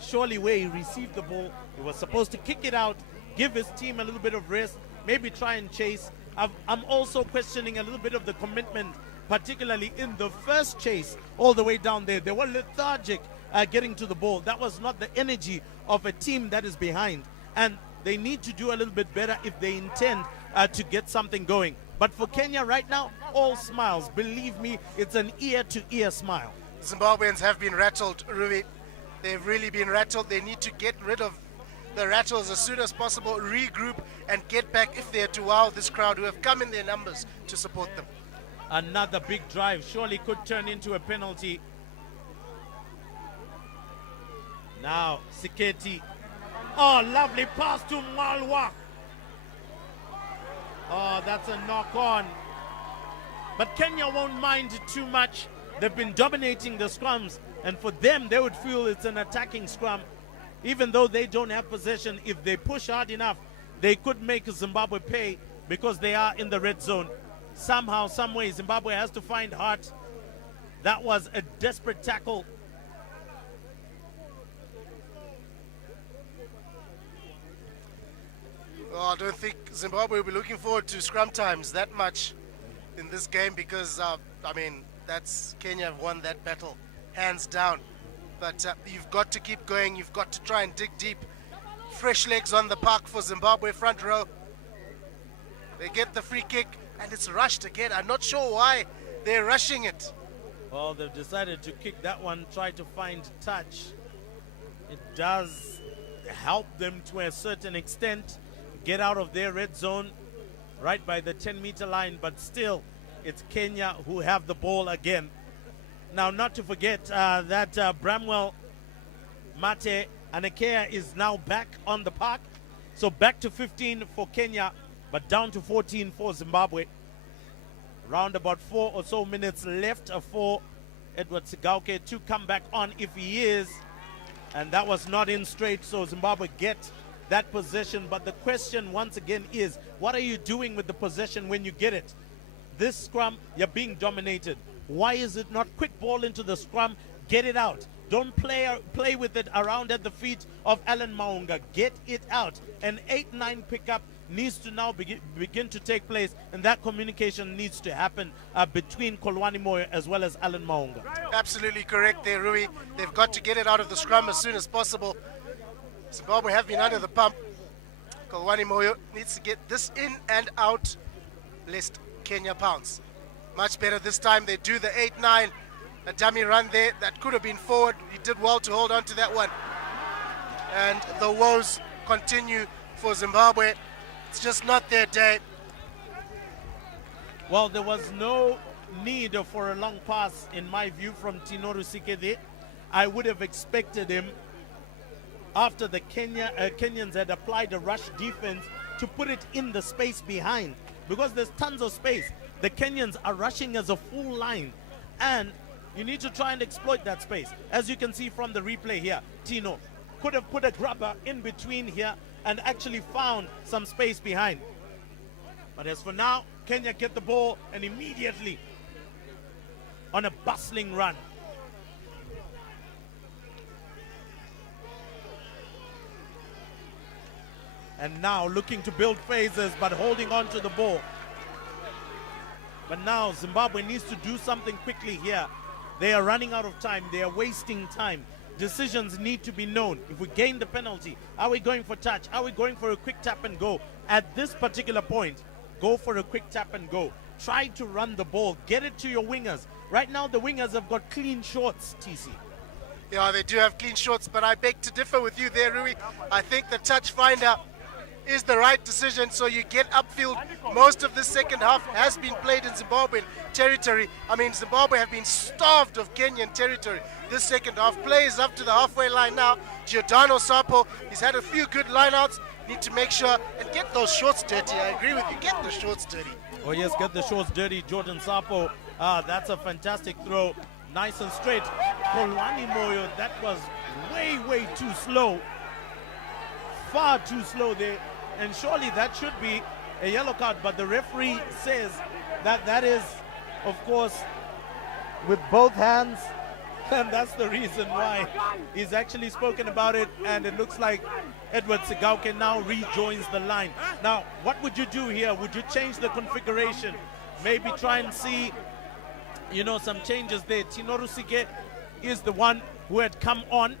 Surely where he received the ball, he was supposed to kick it out, give his team a little bit of rest, maybe try and chase. I'm also questioning a little bit of the commitment, particularly in the first chase all the way down there. They were lethargic getting to the ball. That was not the energy of a team that is behind. And they need to do a little bit better if they intend to get something going. But for Kenya right now, all smiles. Believe me, it's an ear-to-ear smile. Zimbabweans have been rattled, Ruby. They've really been rattled. They need to get rid of the rattles as soon as possible, regroup, and get back if they're to wow this crowd who have come in their numbers to support them. Another big drive surely could turn into a penalty. Now, Siketi. Oh, lovely pass to Malwa. Oh, that's a knock on. But Kenya won't mind too much. They've been dominating the scrums, and for them, they would feel it's an attacking scrum. Even though they don't have possession, if they push hard enough, they could make Zimbabwe pay because they are in the red zone. Somehow, some way, Zimbabwe has to find heart. That was a desperate tackle. Well, I don't think Zimbabwe will be looking forward to scrum times that much in this game because, I mean, that's Kenya have won that battle hands down. But you've got to keep going. You've got to try and dig deep. Fresh legs on the park for Zimbabwe front row. They get the free kick and it's rushed again. I'm not sure why they're rushing it. Well, they've decided to kick that one, try to find touch. It does help them to a certain extent get out of their red zone right by the 10-meter line, but still it's Kenya who have the ball again. Now, not to forget that Bramwell, Mate, and Akea is now back on the park. So back to 15 for Kenya, but down to 14 for Zimbabwe. Around about 4 or so minutes left for Edward Sigauke to come back on if he is. And that was not in straight, so Zimbabwe get that possession. But the question once again is, what are you doing with the possession when you get it? This scrum, you're being dominated. Why is it not quick ball into the scrum, get it out? Don't play with it around at the feet of Alan Maunga. Get it out. An 8-9 pickup needs to now begin to take place, and that communication needs to happen between Kolwani Moyo as well as Alan Maunga. Absolutely correct there, Rui. They've got to get it out of the scrum as soon as possible. Zimbabwe have been under the pump. Kolwani Moyo needs to get this in and out, lest Kenya pounce. Much better this time. They do the 8-9. A dummy run there that could have been forward. He did well to hold on to that one. And the woes continue for Zimbabwe. It's just not their day. Well, there was no need for a long pass, in my view, from Tinoru Sikede. I would have expected him, after the Kenyans had applied a rush defense, to put it in the space behind, because there's tons of space. The Kenyans are rushing as a full line, and you need to try and exploit that space. As you can see from the replay here, Tino could have put a grabber in between here and actually found some space behind. But as for now, Kenya get the ball and immediately on a bustling run. And now looking to build phases, but holding on to the ball. But now Zimbabwe needs to do something quickly here. They are running out of time. They are wasting time. Decisions need to be known. If we gain the penalty, are we going for touch? Are we going for a quick tap and go? At this particular point, go for a quick tap and go. Try to run the ball. Get it to your wingers. Right now, the wingers have got clean shorts, TC. Yeah, they do have clean shorts, but I beg to differ with you there, Rui. I think the touch finder is the right decision, so you get upfield. Most of the second half has been played in Zimbabwean territory. I mean, Zimbabwe have been starved of Kenyan territory. This second half play is up to the halfway line now. Giordano Sapo, he's had a few good lineouts. Need to make sure and get those shorts dirty. I agree with you, get the shorts dirty. Oh yes, get the shorts dirty, Jordan Sapo. That's a fantastic throw. nice and straight. Kolwani Moyo, that was way too slow. Far too slow there. And surely that should be a yellow card, but the referee says that that is, of course, with both hands, and that's the reason why he's actually spoken about it. And it looks like Edward Sigauke now rejoins the line. Now, what would you do here? Would you change the configuration? Maybe try and see, you know, some changes there. Tinorusike is the one who had come on.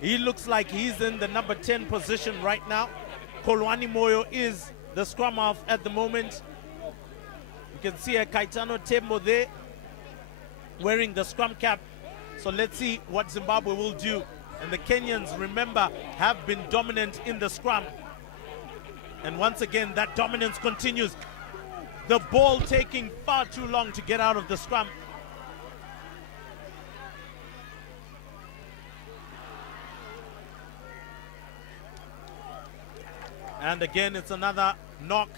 He looks like he's in the number 10 position right now. Kolwani Moyo is the scrum half at the moment. You can see a Kaitano Tembo there wearing the scrum cap. So let's see what Zimbabwe will do. And the Kenyans, remember, have been dominant in the scrum. And once again, that dominance continues. The ball taking far too long to get out of the scrum. And again, it's another knock.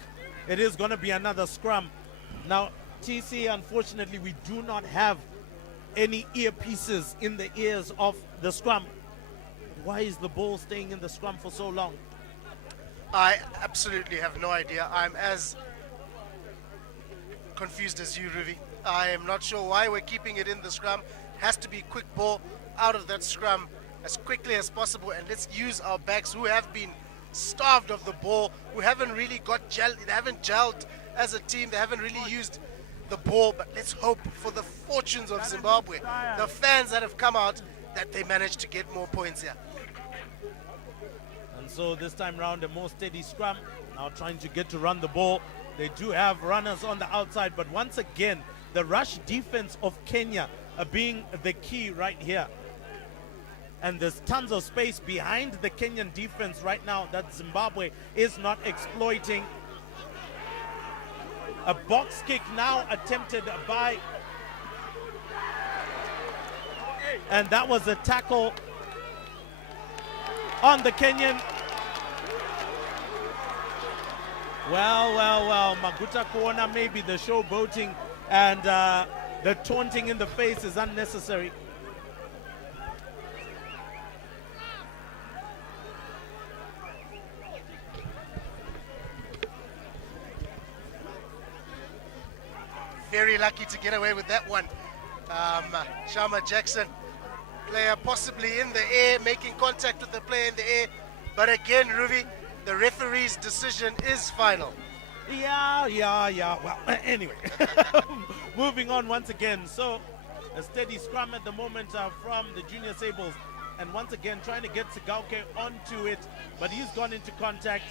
It is going to be another scrum. Now, TC, unfortunately, we do not have any earpieces in the ears of the scrum. Why is the ball staying in the scrum for so long? I absolutely have no idea. I'm as confused as you, Ruvi. I am not sure why we're keeping it in the scrum. Has to be quick ball out of that scrum as quickly as possible, and let's use our backs who have been starved of the ball, who haven't really they haven't gelled as a team, they haven't really used the ball. But let's hope for the fortunes of Zimbabwe, the fans that have come out, that they manage to get more points here. And so this time round, a more steady scrum, now trying to get to run the ball. They do have runners on the outside, but once again, the rush defense of Kenya are being the key right here. And there's tons of space behind the Kenyan defense right now that Zimbabwe is not exploiting. A box kick now attempted by, and that was a tackle on the Kenyan. Well, Maguta Kuona, maybe the showboating and the taunting in the face is unnecessary. Very lucky to get away with that one. Sharma Jackson, player possibly in the air, making contact with the player in the air. But again, Ruvi, the referee's decision is final. Yeah. Well, anyway, moving on once again. So a steady scrum at the moment from the Junior Sables. And once again, trying to get Sigauke onto it, but he's gone into contact.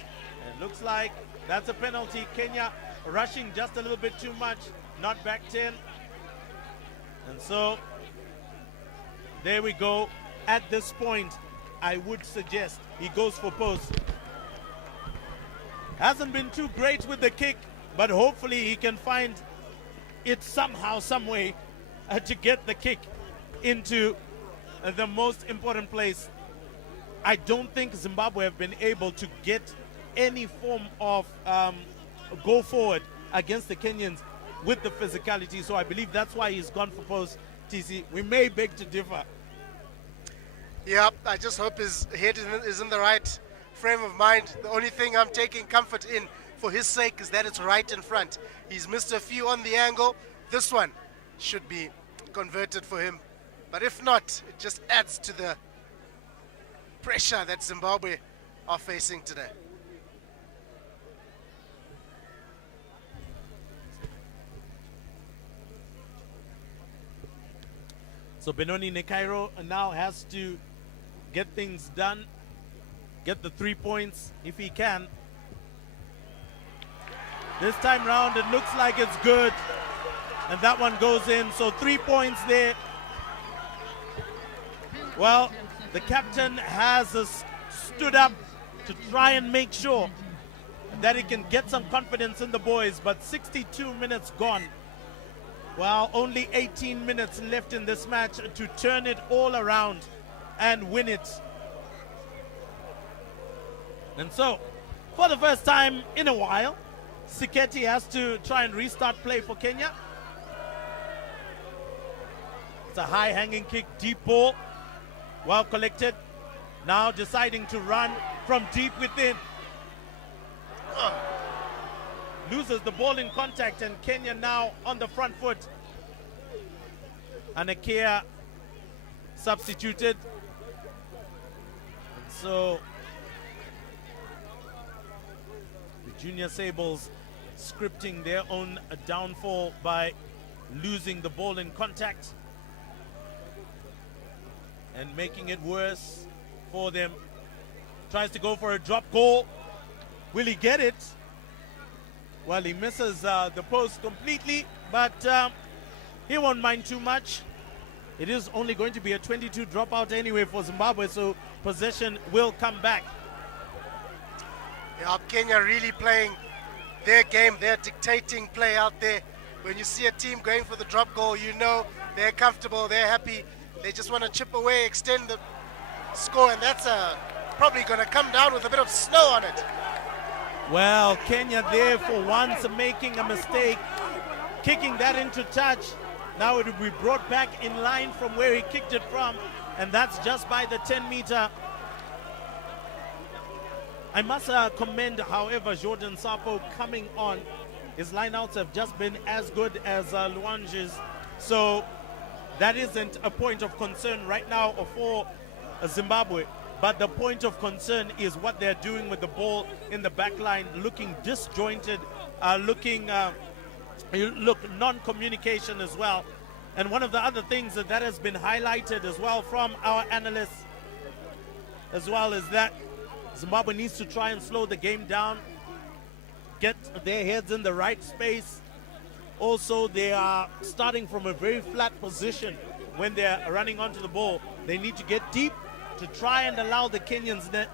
And it looks like that's a penalty. Kenya rushing just a little bit too much. Not back 10. And so there we go. At this point, I would suggest he goes for post. Hasn't been too great with the kick, but hopefully he can find it somehow, some way to get the kick into the most important place. I don't think Zimbabwe have been able to get any form of go forward against the Kenyans with the physicality, so I believe that's why he's gone for post. TC, we may beg to differ. Yeah, I just hope his head is in the right frame of mind. The only thing I'm taking comfort in for his sake is that it's right in front. He's missed a few on the angle. This one should be converted for him, but if not, it just adds to the pressure that Zimbabwe are facing today. So Benoni Nekairo now has to get things done, get the 3 points if he can. This time round it looks like it's good, and that one goes in. So 3 points there. Well, the captain has stood up to try and make sure that he can get some confidence in the boys, but 62 minutes gone. Well, only 18 minutes left in this match to turn it all around and win it. And so, for the first time in a while, Siketi has to try and restart play for Kenya. a high hanging kick, deep ball, well collected. Now deciding to run from deep within. Loses the ball in contact, and Kenya now on the front foot. And Akea substituted. And so the Junior Sables scripting their own downfall by losing the ball in contact and making it worse for them. Tries to go for a drop goal. Will he get it? Well, he misses the post completely, but he won't mind too much. It is only going to be a 22 dropout anyway for Zimbabwe, so possession will come back. Yeah, Kenya really playing their game, their dictating play out there. When you see a team going for the drop goal, you know they're comfortable, they're happy. They just want to chip away, extend the score, and that's probably going to come down with a bit of snow on it. Well, Kenya there for once making a mistake, kicking that into touch. Now it will be brought back in line from where he kicked it from, and that's just by the 10-meter. I must commend, however, Jordan Sapo coming on. His lineouts have just been as good as Luange's, so that isn't a point of concern right now for Zimbabwe. But the point of concern is what they're doing with the ball in the back line, looking disjointed, looking non-communication as well. And one of the other things that has been highlighted as well from our analysts as well is that Zimbabwe needs to try and slow the game down, get their heads in the right space. Also, they are starting from a very flat position when they're running onto the ball. They need to get deep to try and allow the Kenyans that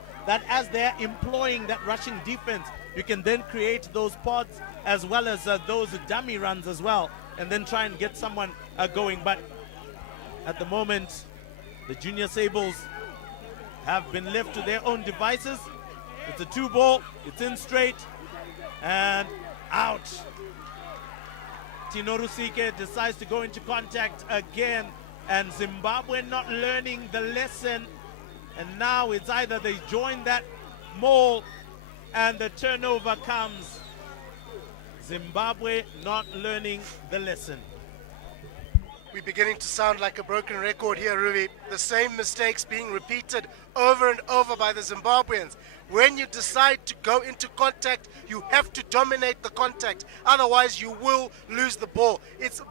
as they're employing that rushing defense, you can then create those pods as well as those dummy runs as well, and then try and get someone going. But at the moment, the Junior Sables have been left to their own devices. It's a 2-ball, it's in straight, and out. Tino Rusike decides to go into contact again, and Zimbabwe not learning the lesson. And now it's either they join that mole and the turnover comes. Zimbabwe not learning the lesson. We're beginning to sound like a broken record here, Ruby. The same mistakes being repeated over and over by the Zimbabweans. When you decide to go into contact, you have to dominate the contact. Otherwise, you will lose the ball. It's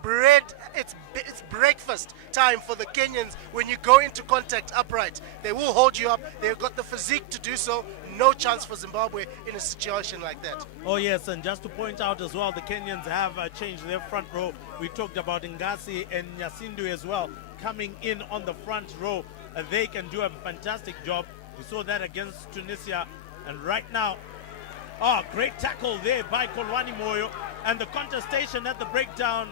breakfast time for the Kenyans when you go into contact upright. They will hold you up. They've got the physique to do so. No chance for Zimbabwe in a situation like that. Oh, yes, and just to point out as well, the Kenyans have changed their front row. We talked about Ngasi and Nyasindu as well coming in on the front row. They can do a fantastic job. We saw that against Tunisia. And right now, great tackle there by Kolwani Moyo. And the contestation at the breakdown.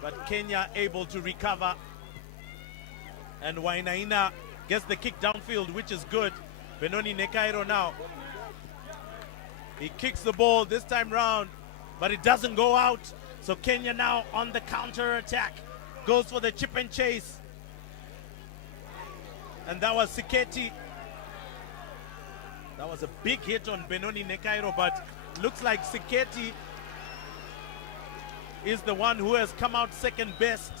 But Kenya able to recover. And Wainaina gets the kick downfield, which is good. Benoni Nekairo now. He kicks the ball this time round, but it doesn't go out. So Kenya now on the counter attack. Goes for the chip and chase. And that was Siketi. That was a big hit on Benoni Nekairo, but looks like Siketi is the one who has come out second best.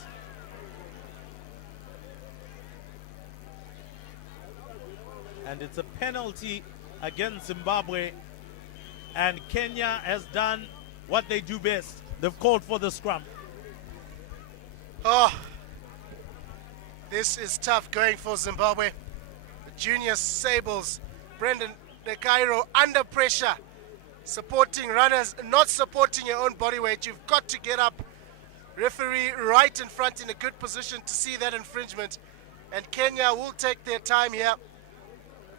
And it's a penalty against Zimbabwe. And Kenya has done what they do best. They've called for the scrum. Oh, this is tough going for Zimbabwe. The Junior Sables, Brendan Nekairo under pressure, supporting runners, not supporting your own body weight. You've got to get up. Referee right in front in a good position to see that infringement. And Kenya will take their time here.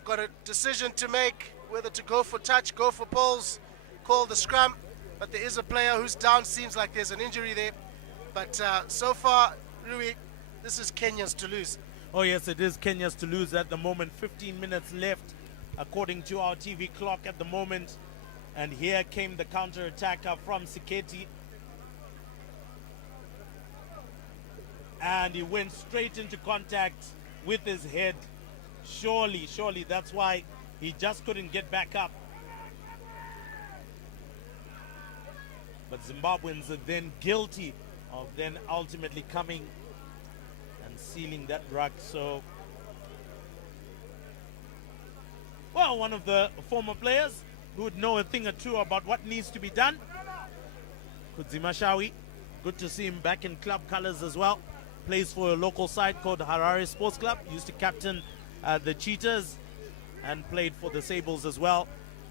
Got a decision to make, whether to go for touch, go for poles, call the scrum. But there is a player who's down. Seems like there's an injury there. But so far, Rui, this is Kenya's to lose. Oh yes, it is Kenya's to lose at the moment. 15 minutes left according to our TV clock at the moment. And here came the counter-attack from Siketi. And he went straight into contact with his head. Surely that's why he just couldn't get back up. But Zimbabweans are then guilty of then ultimately coming and sealing that rug. So, well, one of the former players who would know a thing or two about what needs to be done. Kudzima Shawi, good to see him back in club colors as well. Plays for a local side called Harare Sports Club. Used to captain the Cheetahs and played for the Sables as well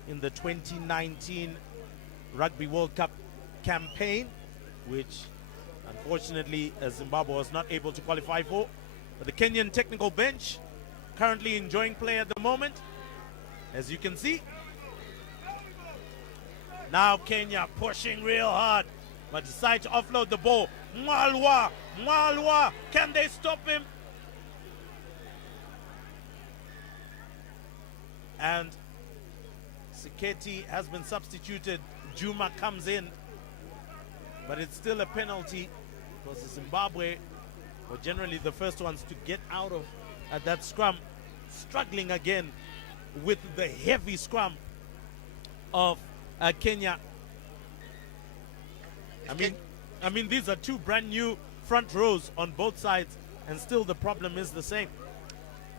in the 2019 Rugby World Cup campaign, which unfortunately Zimbabwe was not able to qualify for. But the Kenyan technical bench currently enjoying play at the moment, as you can see. Now Kenya pushing real hard, but decide to offload the ball. Mwalwa, can they stop him? And Siketi has been substituted. Juma comes in, but it's still a penalty because Zimbabwe were generally the first ones to get out of that scrum, struggling again with the heavy scrum of Kenya. I mean, these are two brand new front rows on both sides, and still the problem is the same.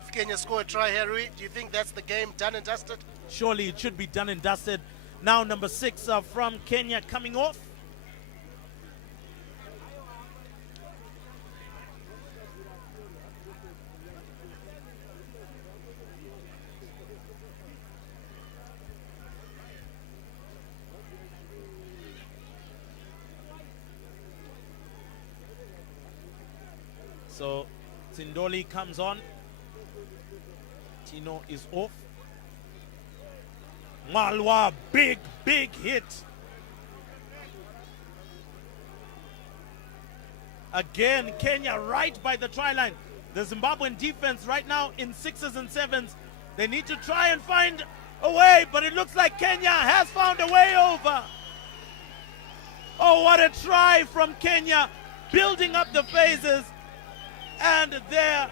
If Kenya score a try here, Rui, do you think that's the game done and dusted? Surely it should be done and dusted. Now number 6 from Kenya coming off. So Tindoli comes on. Tino is off. Malwa, big hit. Again, Kenya right by the try line. The Zimbabwean defense right now in 6s and 7s. They need to try and find a way, but it looks like Kenya has found a way over. Oh, what a try from Kenya, building up the phases. And there,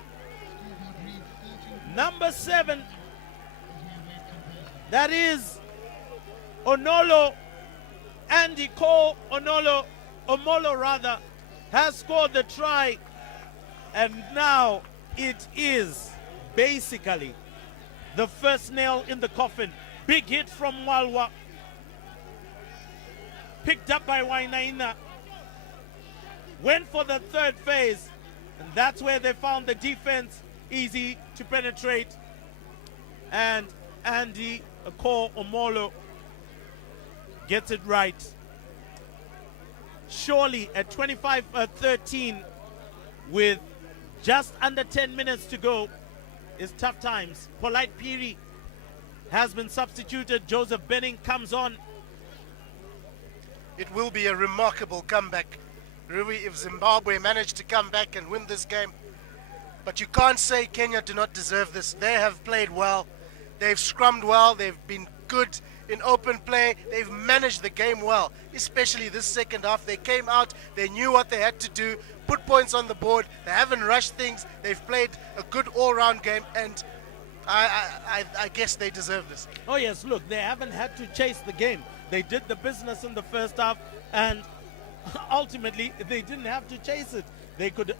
number 7, that is Onolo, Andy Cole Omolo rather, has scored the try. And now it is basically the first nail in the coffin. Big hit from Mwalwa, picked up by Wainaina, went for the third phase, and that's where they found the defense easy to penetrate. And Andy Cole Omolo gets it right. Surely at 25-13 with just under 10 minutes to go is tough times. Polite Piri has been substituted. Joseph Benning comes on. It will be a remarkable comeback, Rui, if Zimbabwe manage to come back and win this game. But you can't say Kenya do not deserve this. They have played well. They've scrummed well. They've been good in open play. They've managed the game well, especially this second half. They came out. They knew what they had to do, put points on the board. They haven't rushed things. They've played a good all-round game, and I guess they deserve this. Oh, yes, look, they haven't had to chase the game. They did the business in the first half, and ultimately, they didn't have to chase it. They could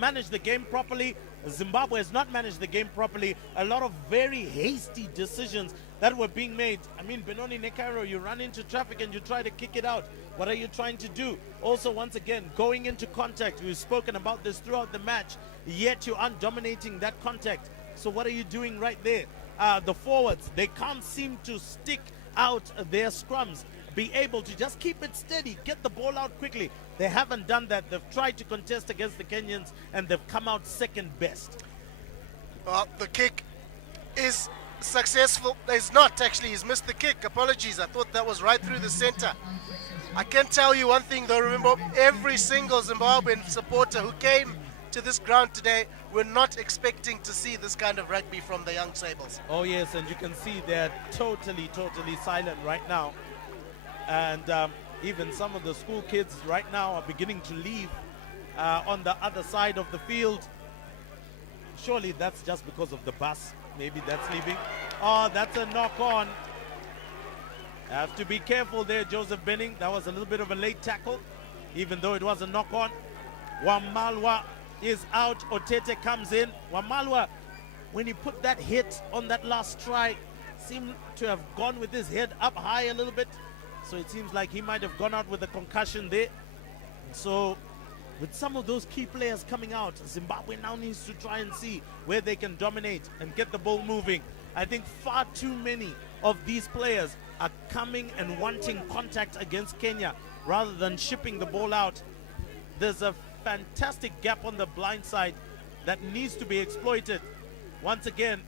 manage the game properly. Zimbabwe has not managed the game properly. A lot of very hasty decisions that were being made. I mean, Benoni Nekaro, you run into traffic and you try to kick it out. What are you trying to do? Also, once again, going into contact. We've spoken about this throughout the match, yet you aren't dominating that contact. So what are you doing right there? The forwards, they can't seem to stick out their scrums, be able to just keep it steady, get the ball out quickly. They haven't done that. They've tried to contest against the Kenyans, and they've come out second best. Well, the kick is successful. It's not, actually. He's missed the kick. Apologies. I thought that was right through the center. I can tell you one thing, though. Remember, every single Zimbabwean supporter who came to this ground today, we're not expecting to see this kind of rugby from the young Sables. Oh, yes, and you can see they're totally silent right now. And even some of the school kids right now are beginning to leave on the other side of the field. Surely that's just because of the bus. Maybe that's leaving. Oh, that's a knock on. Have to be careful there, Joseph Benning. That was a little bit of a late tackle, even though it was a knock on. Wamalwa is out. Otete comes in. Wamalwa, when he put that hit on that last try, seemed to have gone with his head up high a little bit. So it seems like he might have gone out with a concussion there. So with some of those key players coming out, Zimbabwe now needs to try and see where they can dominate and get the ball moving. I think far too many of these players are coming and wanting contact against Kenya rather than shipping the ball out. There's a fantastic gap on the blind side that needs to be exploited. Once again,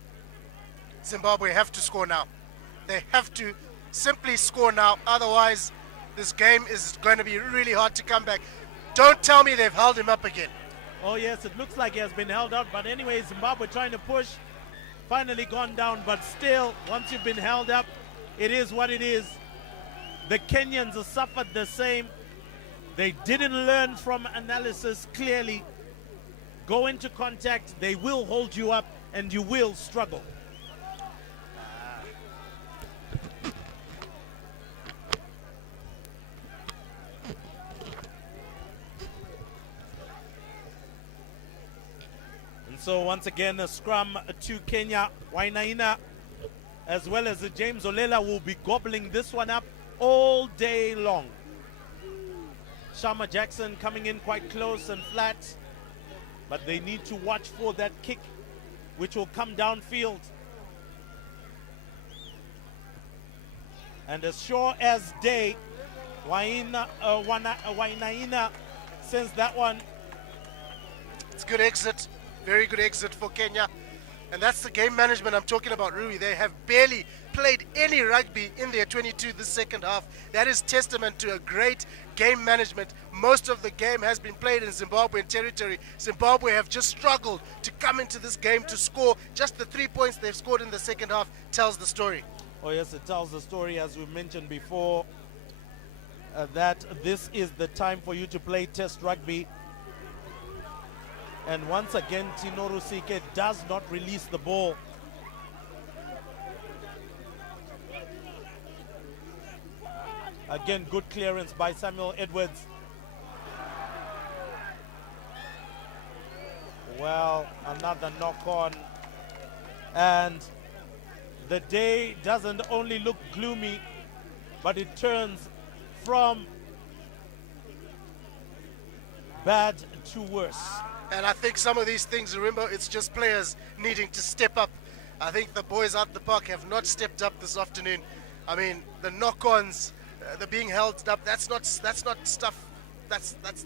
Zimbabwe have to score now. They have to simply score now. Otherwise, this game is going to be really hard to come back. Don't tell me they've held him up again. oh yes, it looks like he has been held out, but anyway, Zimbabwe trying to push. Finally gone down, but still, once you've been held up, it is what it is. The Kenyans have suffered the same. They didn't learn from analysis clearly. Go into contact, they will hold you up, and you will struggle. So once again, a scrum to Kenya. Wainaina, as well as James Olela, will be gobbling this one up all day long. Shama Jackson coming in quite close and flat, but they need to watch for that kick, which will come downfield. And as sure as day, Wainaina sends that one. It's good exit. Very good exit for Kenya. And that's the game management I'm talking about, Rui. They have barely played any rugby in their 22 this second half. That is testament to a great game management. Most of the game has been played in Zimbabwean territory. Zimbabwe have just struggled to come into this game to score. Just the 3 points they've scored in the second half tells the story. Oh yes, it tells the story, as we mentioned before, that this is the time for you to play test rugby. And once again, Tinoru Sike does not release the ball. Again, good clearance by Samuel Edwards. Well, another knock on. And the day doesn't only look gloomy, but it turns from bad to worse. And I think some of these things, remember, it's just players needing to step up. I think the boys out the park have not stepped up this afternoon. I mean, the knock-ons, the being held up, that's not stuff.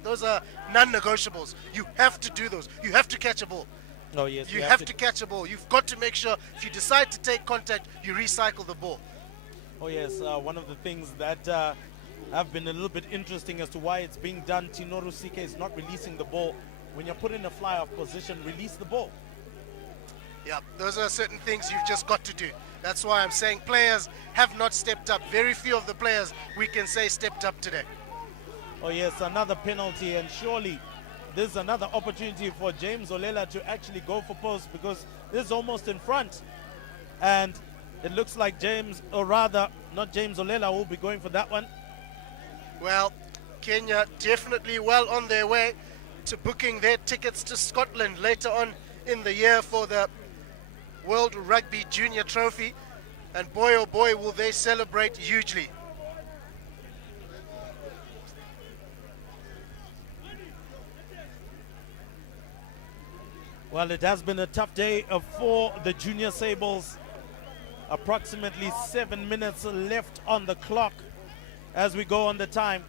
Those are non-negotiables. You have to do those. You have to catch a ball. Oh yes, you have to catch a ball. You've got to make sure if you decide to take contact, you recycle the ball. Oh yes, one of the things that have been a little bit interesting as to why it's being done. Tinoru Sike is not releasing the ball. When you're put in a fly-off position, release the ball. Yeah, those are certain things you've just got to do. That's why I'm saying players have not stepped up. Very few of the players we can say stepped up today. Oh yes, another penalty, and surely this is another opportunity for James Olela to actually go for post, because this is almost in front. And it looks like James, or rather, not James Olela, will be going for that one. Well, Kenya definitely well on their way to booking their tickets to Scotland later on in the year for the World Rugby Junior Trophy. And boy, oh boy, will they celebrate hugely. Well, it has been a tough day for the Junior Sables. Approximately 7 minutes left on the clock as we go on the time.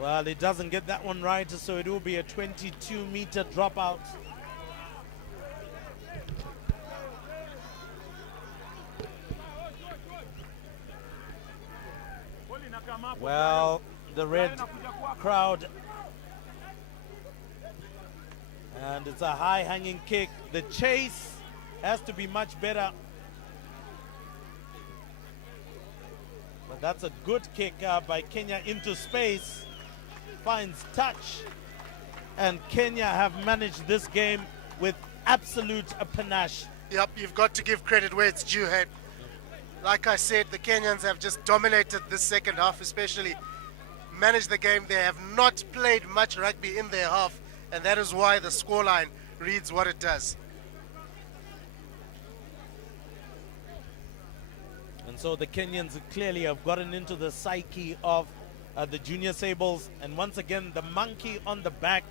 Well, it doesn't get that one right, so it will be a 22-meter dropout. Well, the red crowd And it's a high-hanging kick. The chase has to be much better. But that's a good kick by Kenya into space. Finds touch. And Kenya have managed this game with absolute panache. Yep, you've got to give credit where it's due, hey. Like I said, the Kenyans have just dominated this second half, especially managed the game. They have not played much rugby in their half, and that is why the scoreline reads what it does. And so the Kenyans clearly have gotten into the psyche of the Junior Sables. And once again, the monkey on the back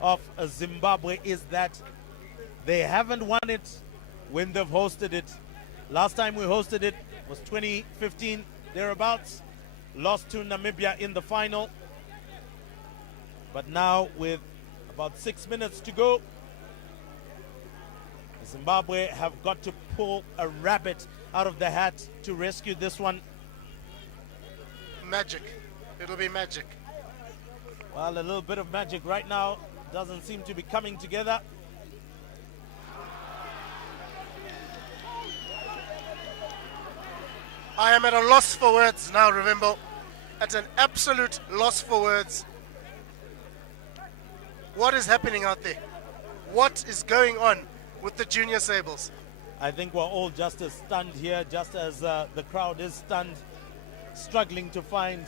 of Zimbabwe is that they haven't won it when they've hosted it. Last time we hosted it was 2015, thereabouts. Lost to Namibia in the final. But now with about 6 minutes to go, Zimbabwe have got to pull a rabbit out of the hat to rescue this one. Magic. It'll be magic. Well, a little bit of magic right now doesn't seem to be coming together. I am at a loss for words now, Revimbo. At an absolute loss for words. What is happening out there? What is going on with the Junior Sables? I think we're all just as stunned here, just as the crowd is stunned, struggling to find.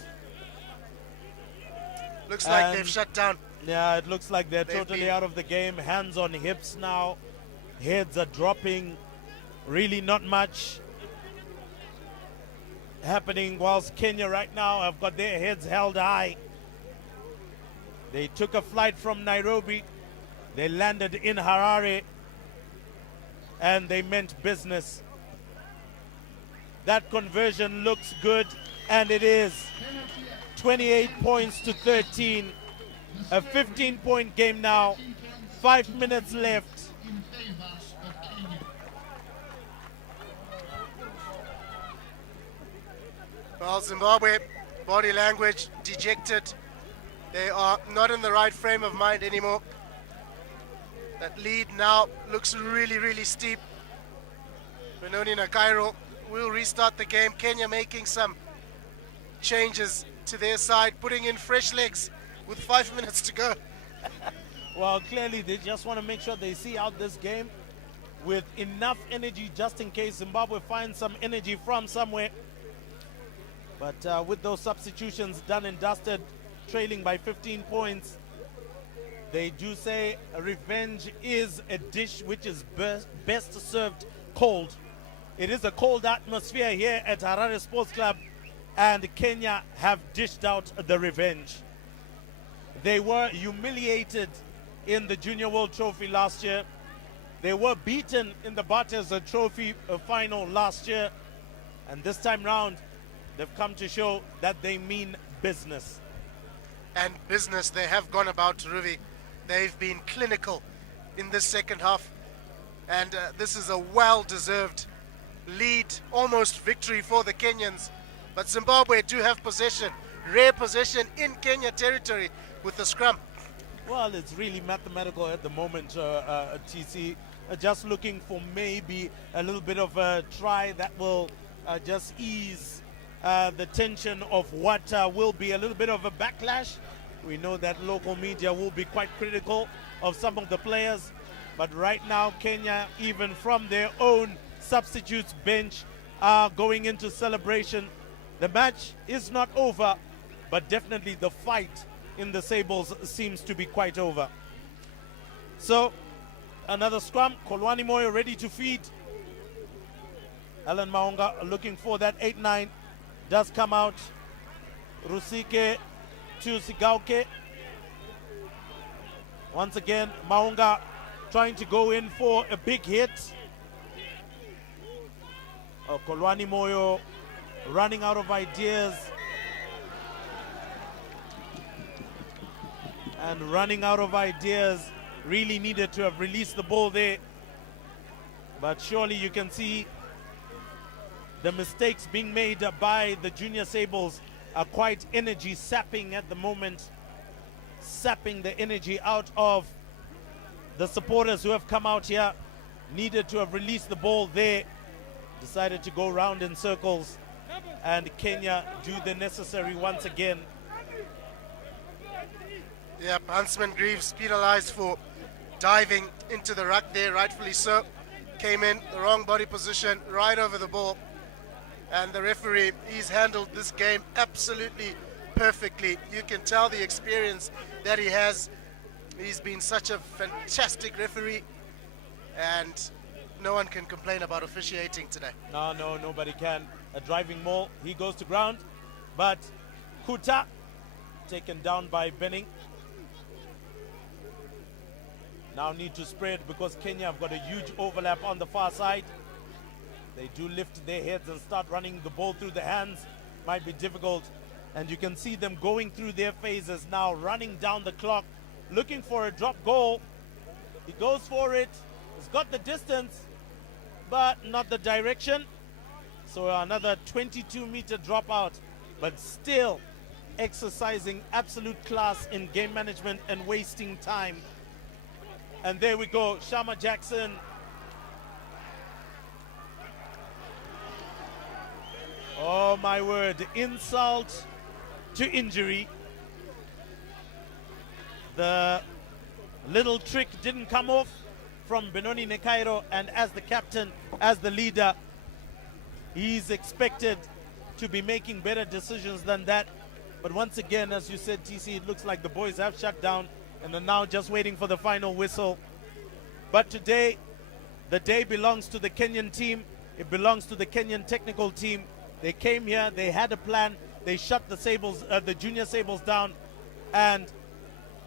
Looks like they've shut down. Yeah, it looks like they're totally out of the game. Hands on hips now. Heads are dropping. Really not much happening, whilst Kenya right now have got their heads held high. They took a flight from Nairobi. They landed in Harare. And they meant business. That conversion looks good, and it is. 28 points to 13. A 15-point game now. 5 minutes left. Well, Zimbabwe, body language, dejected. They are not in the right frame of mind anymore. That lead now looks really, really steep. Benoni Nakairo will restart the game. Kenya making some changes to their side, putting in fresh legs with 5 minutes to go. Well, clearly they just want to make sure they see out this game with enough energy just in case Zimbabwe finds some energy from somewhere. But with those substitutions done and dusted, trailing by 15 points, they do say revenge is a dish which is best served cold. It is a cold atmosphere here at Harare Sports Club, and Kenya have dished out the revenge. They were humiliated in the Junior World Trophy last year. They were beaten in the Bates Trophy final last year. And this time round, they've come to show that they mean business. And business they have gone about, Ruvi. They've been clinical in this second half. And this is a well-deserved lead, almost victory for the Kenyans. But Zimbabwe do have possession, rare possession in Kenya territory with the scrum. Well, it's really mathematical at the moment, TC. Just looking for maybe a little bit of a try that will just ease the tension of what will be a little bit of a backlash. We know that local media will be quite critical of some of the players. But right now, Kenya, even from their own substitutes bench, are going into celebration. The match is not over, but definitely the fight in the Sables seems to be quite over. So, another scrum. Kolwani Moyo ready to feed. Alan Maunga looking for that 8-9. Does come out. Rusike to Sigauke. Once again, Maunga trying to go in for a big hit. Kolwani Moyo running out of ideas. And running out of ideas. Really needed to have released the ball there. But surely you can see the mistakes being made by the Junior Sables are quite energy sapping at the moment. Sapping the energy out of the supporters who have come out here needed to have released the ball there, decided to go round in circles, and Kenya do the necessary once again. Yep, Huntsman Greaves penalized for diving into the ruck there, rightfully so. Came in the wrong body position, right over the ball. And the referee, he's handled this game absolutely perfectly. You can tell the experience that he has. He's been such a fantastic referee, and no one can complain about officiating today. No, nobody can. A driving maul, he goes to ground, but Kuta taken down by Benning. Now need to spread because Kenya have got a huge overlap on the far side. They do lift their heads and start running the ball through the hands. Might be difficult. And you can see them going through their phases now, running down the clock, looking for a drop goal. He goes for it. He's got the distance, but not the direction. So another 22-meter dropout, but still exercising absolute class in game management and wasting time. And there we go, Shama Jackson. Oh my word, insult to injury. The little trick didn't come off from Benoni Nekairo, and as the captain, as the leader, he's expected to be making better decisions than that. But once again, as you said, TC, it looks like the boys have shut down and are now just waiting for the final whistle. But today, the day belongs to the Kenyan team. It belongs to the Kenyan technical team. They came here, they had a plan, they shut the Sables, the junior Sables down, and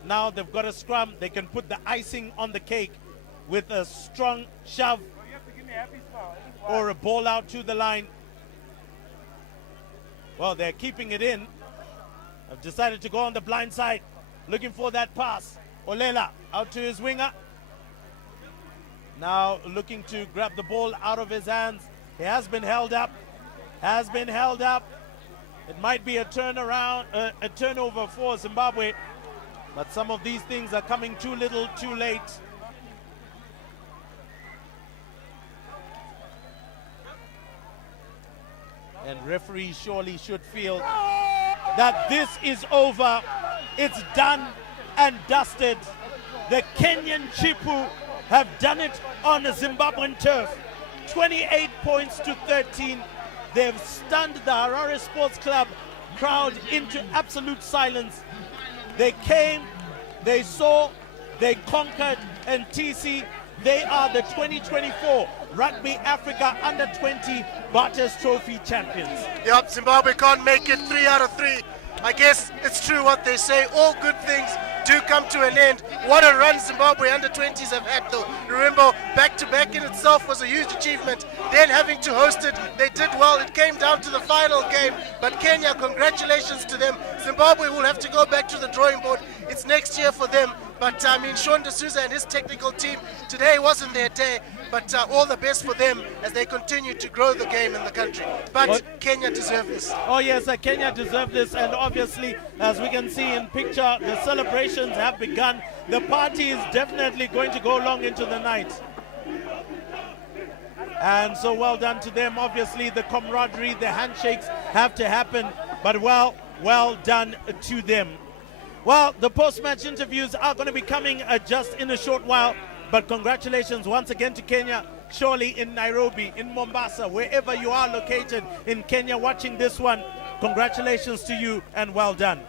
now they've got a scrum. They can put the icing on the cake with a strong shove or a ball out to the line. Well, they're keeping it in. I've decided to go on the blind side, looking for that pass. Olela out to his winger. Now looking to grab the ball out of his hands. He has been held up. It might be a turnaround, a turnover for Zimbabwe, but some of these things are coming too little, too late. And referee surely should feel that this is over. It's done and dusted. The Kenyan Chipu have done it on a Zimbabwean turf. 28 points to 13. They've stunned the Harare Sports Club crowd into absolute silence. They came, they saw, they conquered, and TC, they are the 2024 Rugby Africa Under-20 Bartes Trophy champions. Yep, Zimbabwe can't make it 3 out of 3. I guess it's true what they say. All good things do come to an end. What a run Zimbabwe Under-20s have had though. Remember, back-to-back in itself was a huge achievement. Then having to host it, they did well. It came down to the final game. But Kenya, congratulations to them. Zimbabwe will have to go back to the drawing board. It's next year for them. But I mean, Sean D'Souza and his technical team, today wasn't their day. But all the best for them as they continue to grow the game in the country. But Kenya deserve this. Oh yes, Kenya deserve this, and obviously, as we can see in picture, the celebrations have begun. The party is definitely going to go long into the night. And so well done to them. Obviously, the camaraderie, the handshakes have to happen, but well done to them. Well, the post-match interviews are going to be coming just in a short while. But congratulations once again to Kenya, surely in Nairobi, in Mombasa, wherever you are located in Kenya watching this one. Congratulations to you and well done.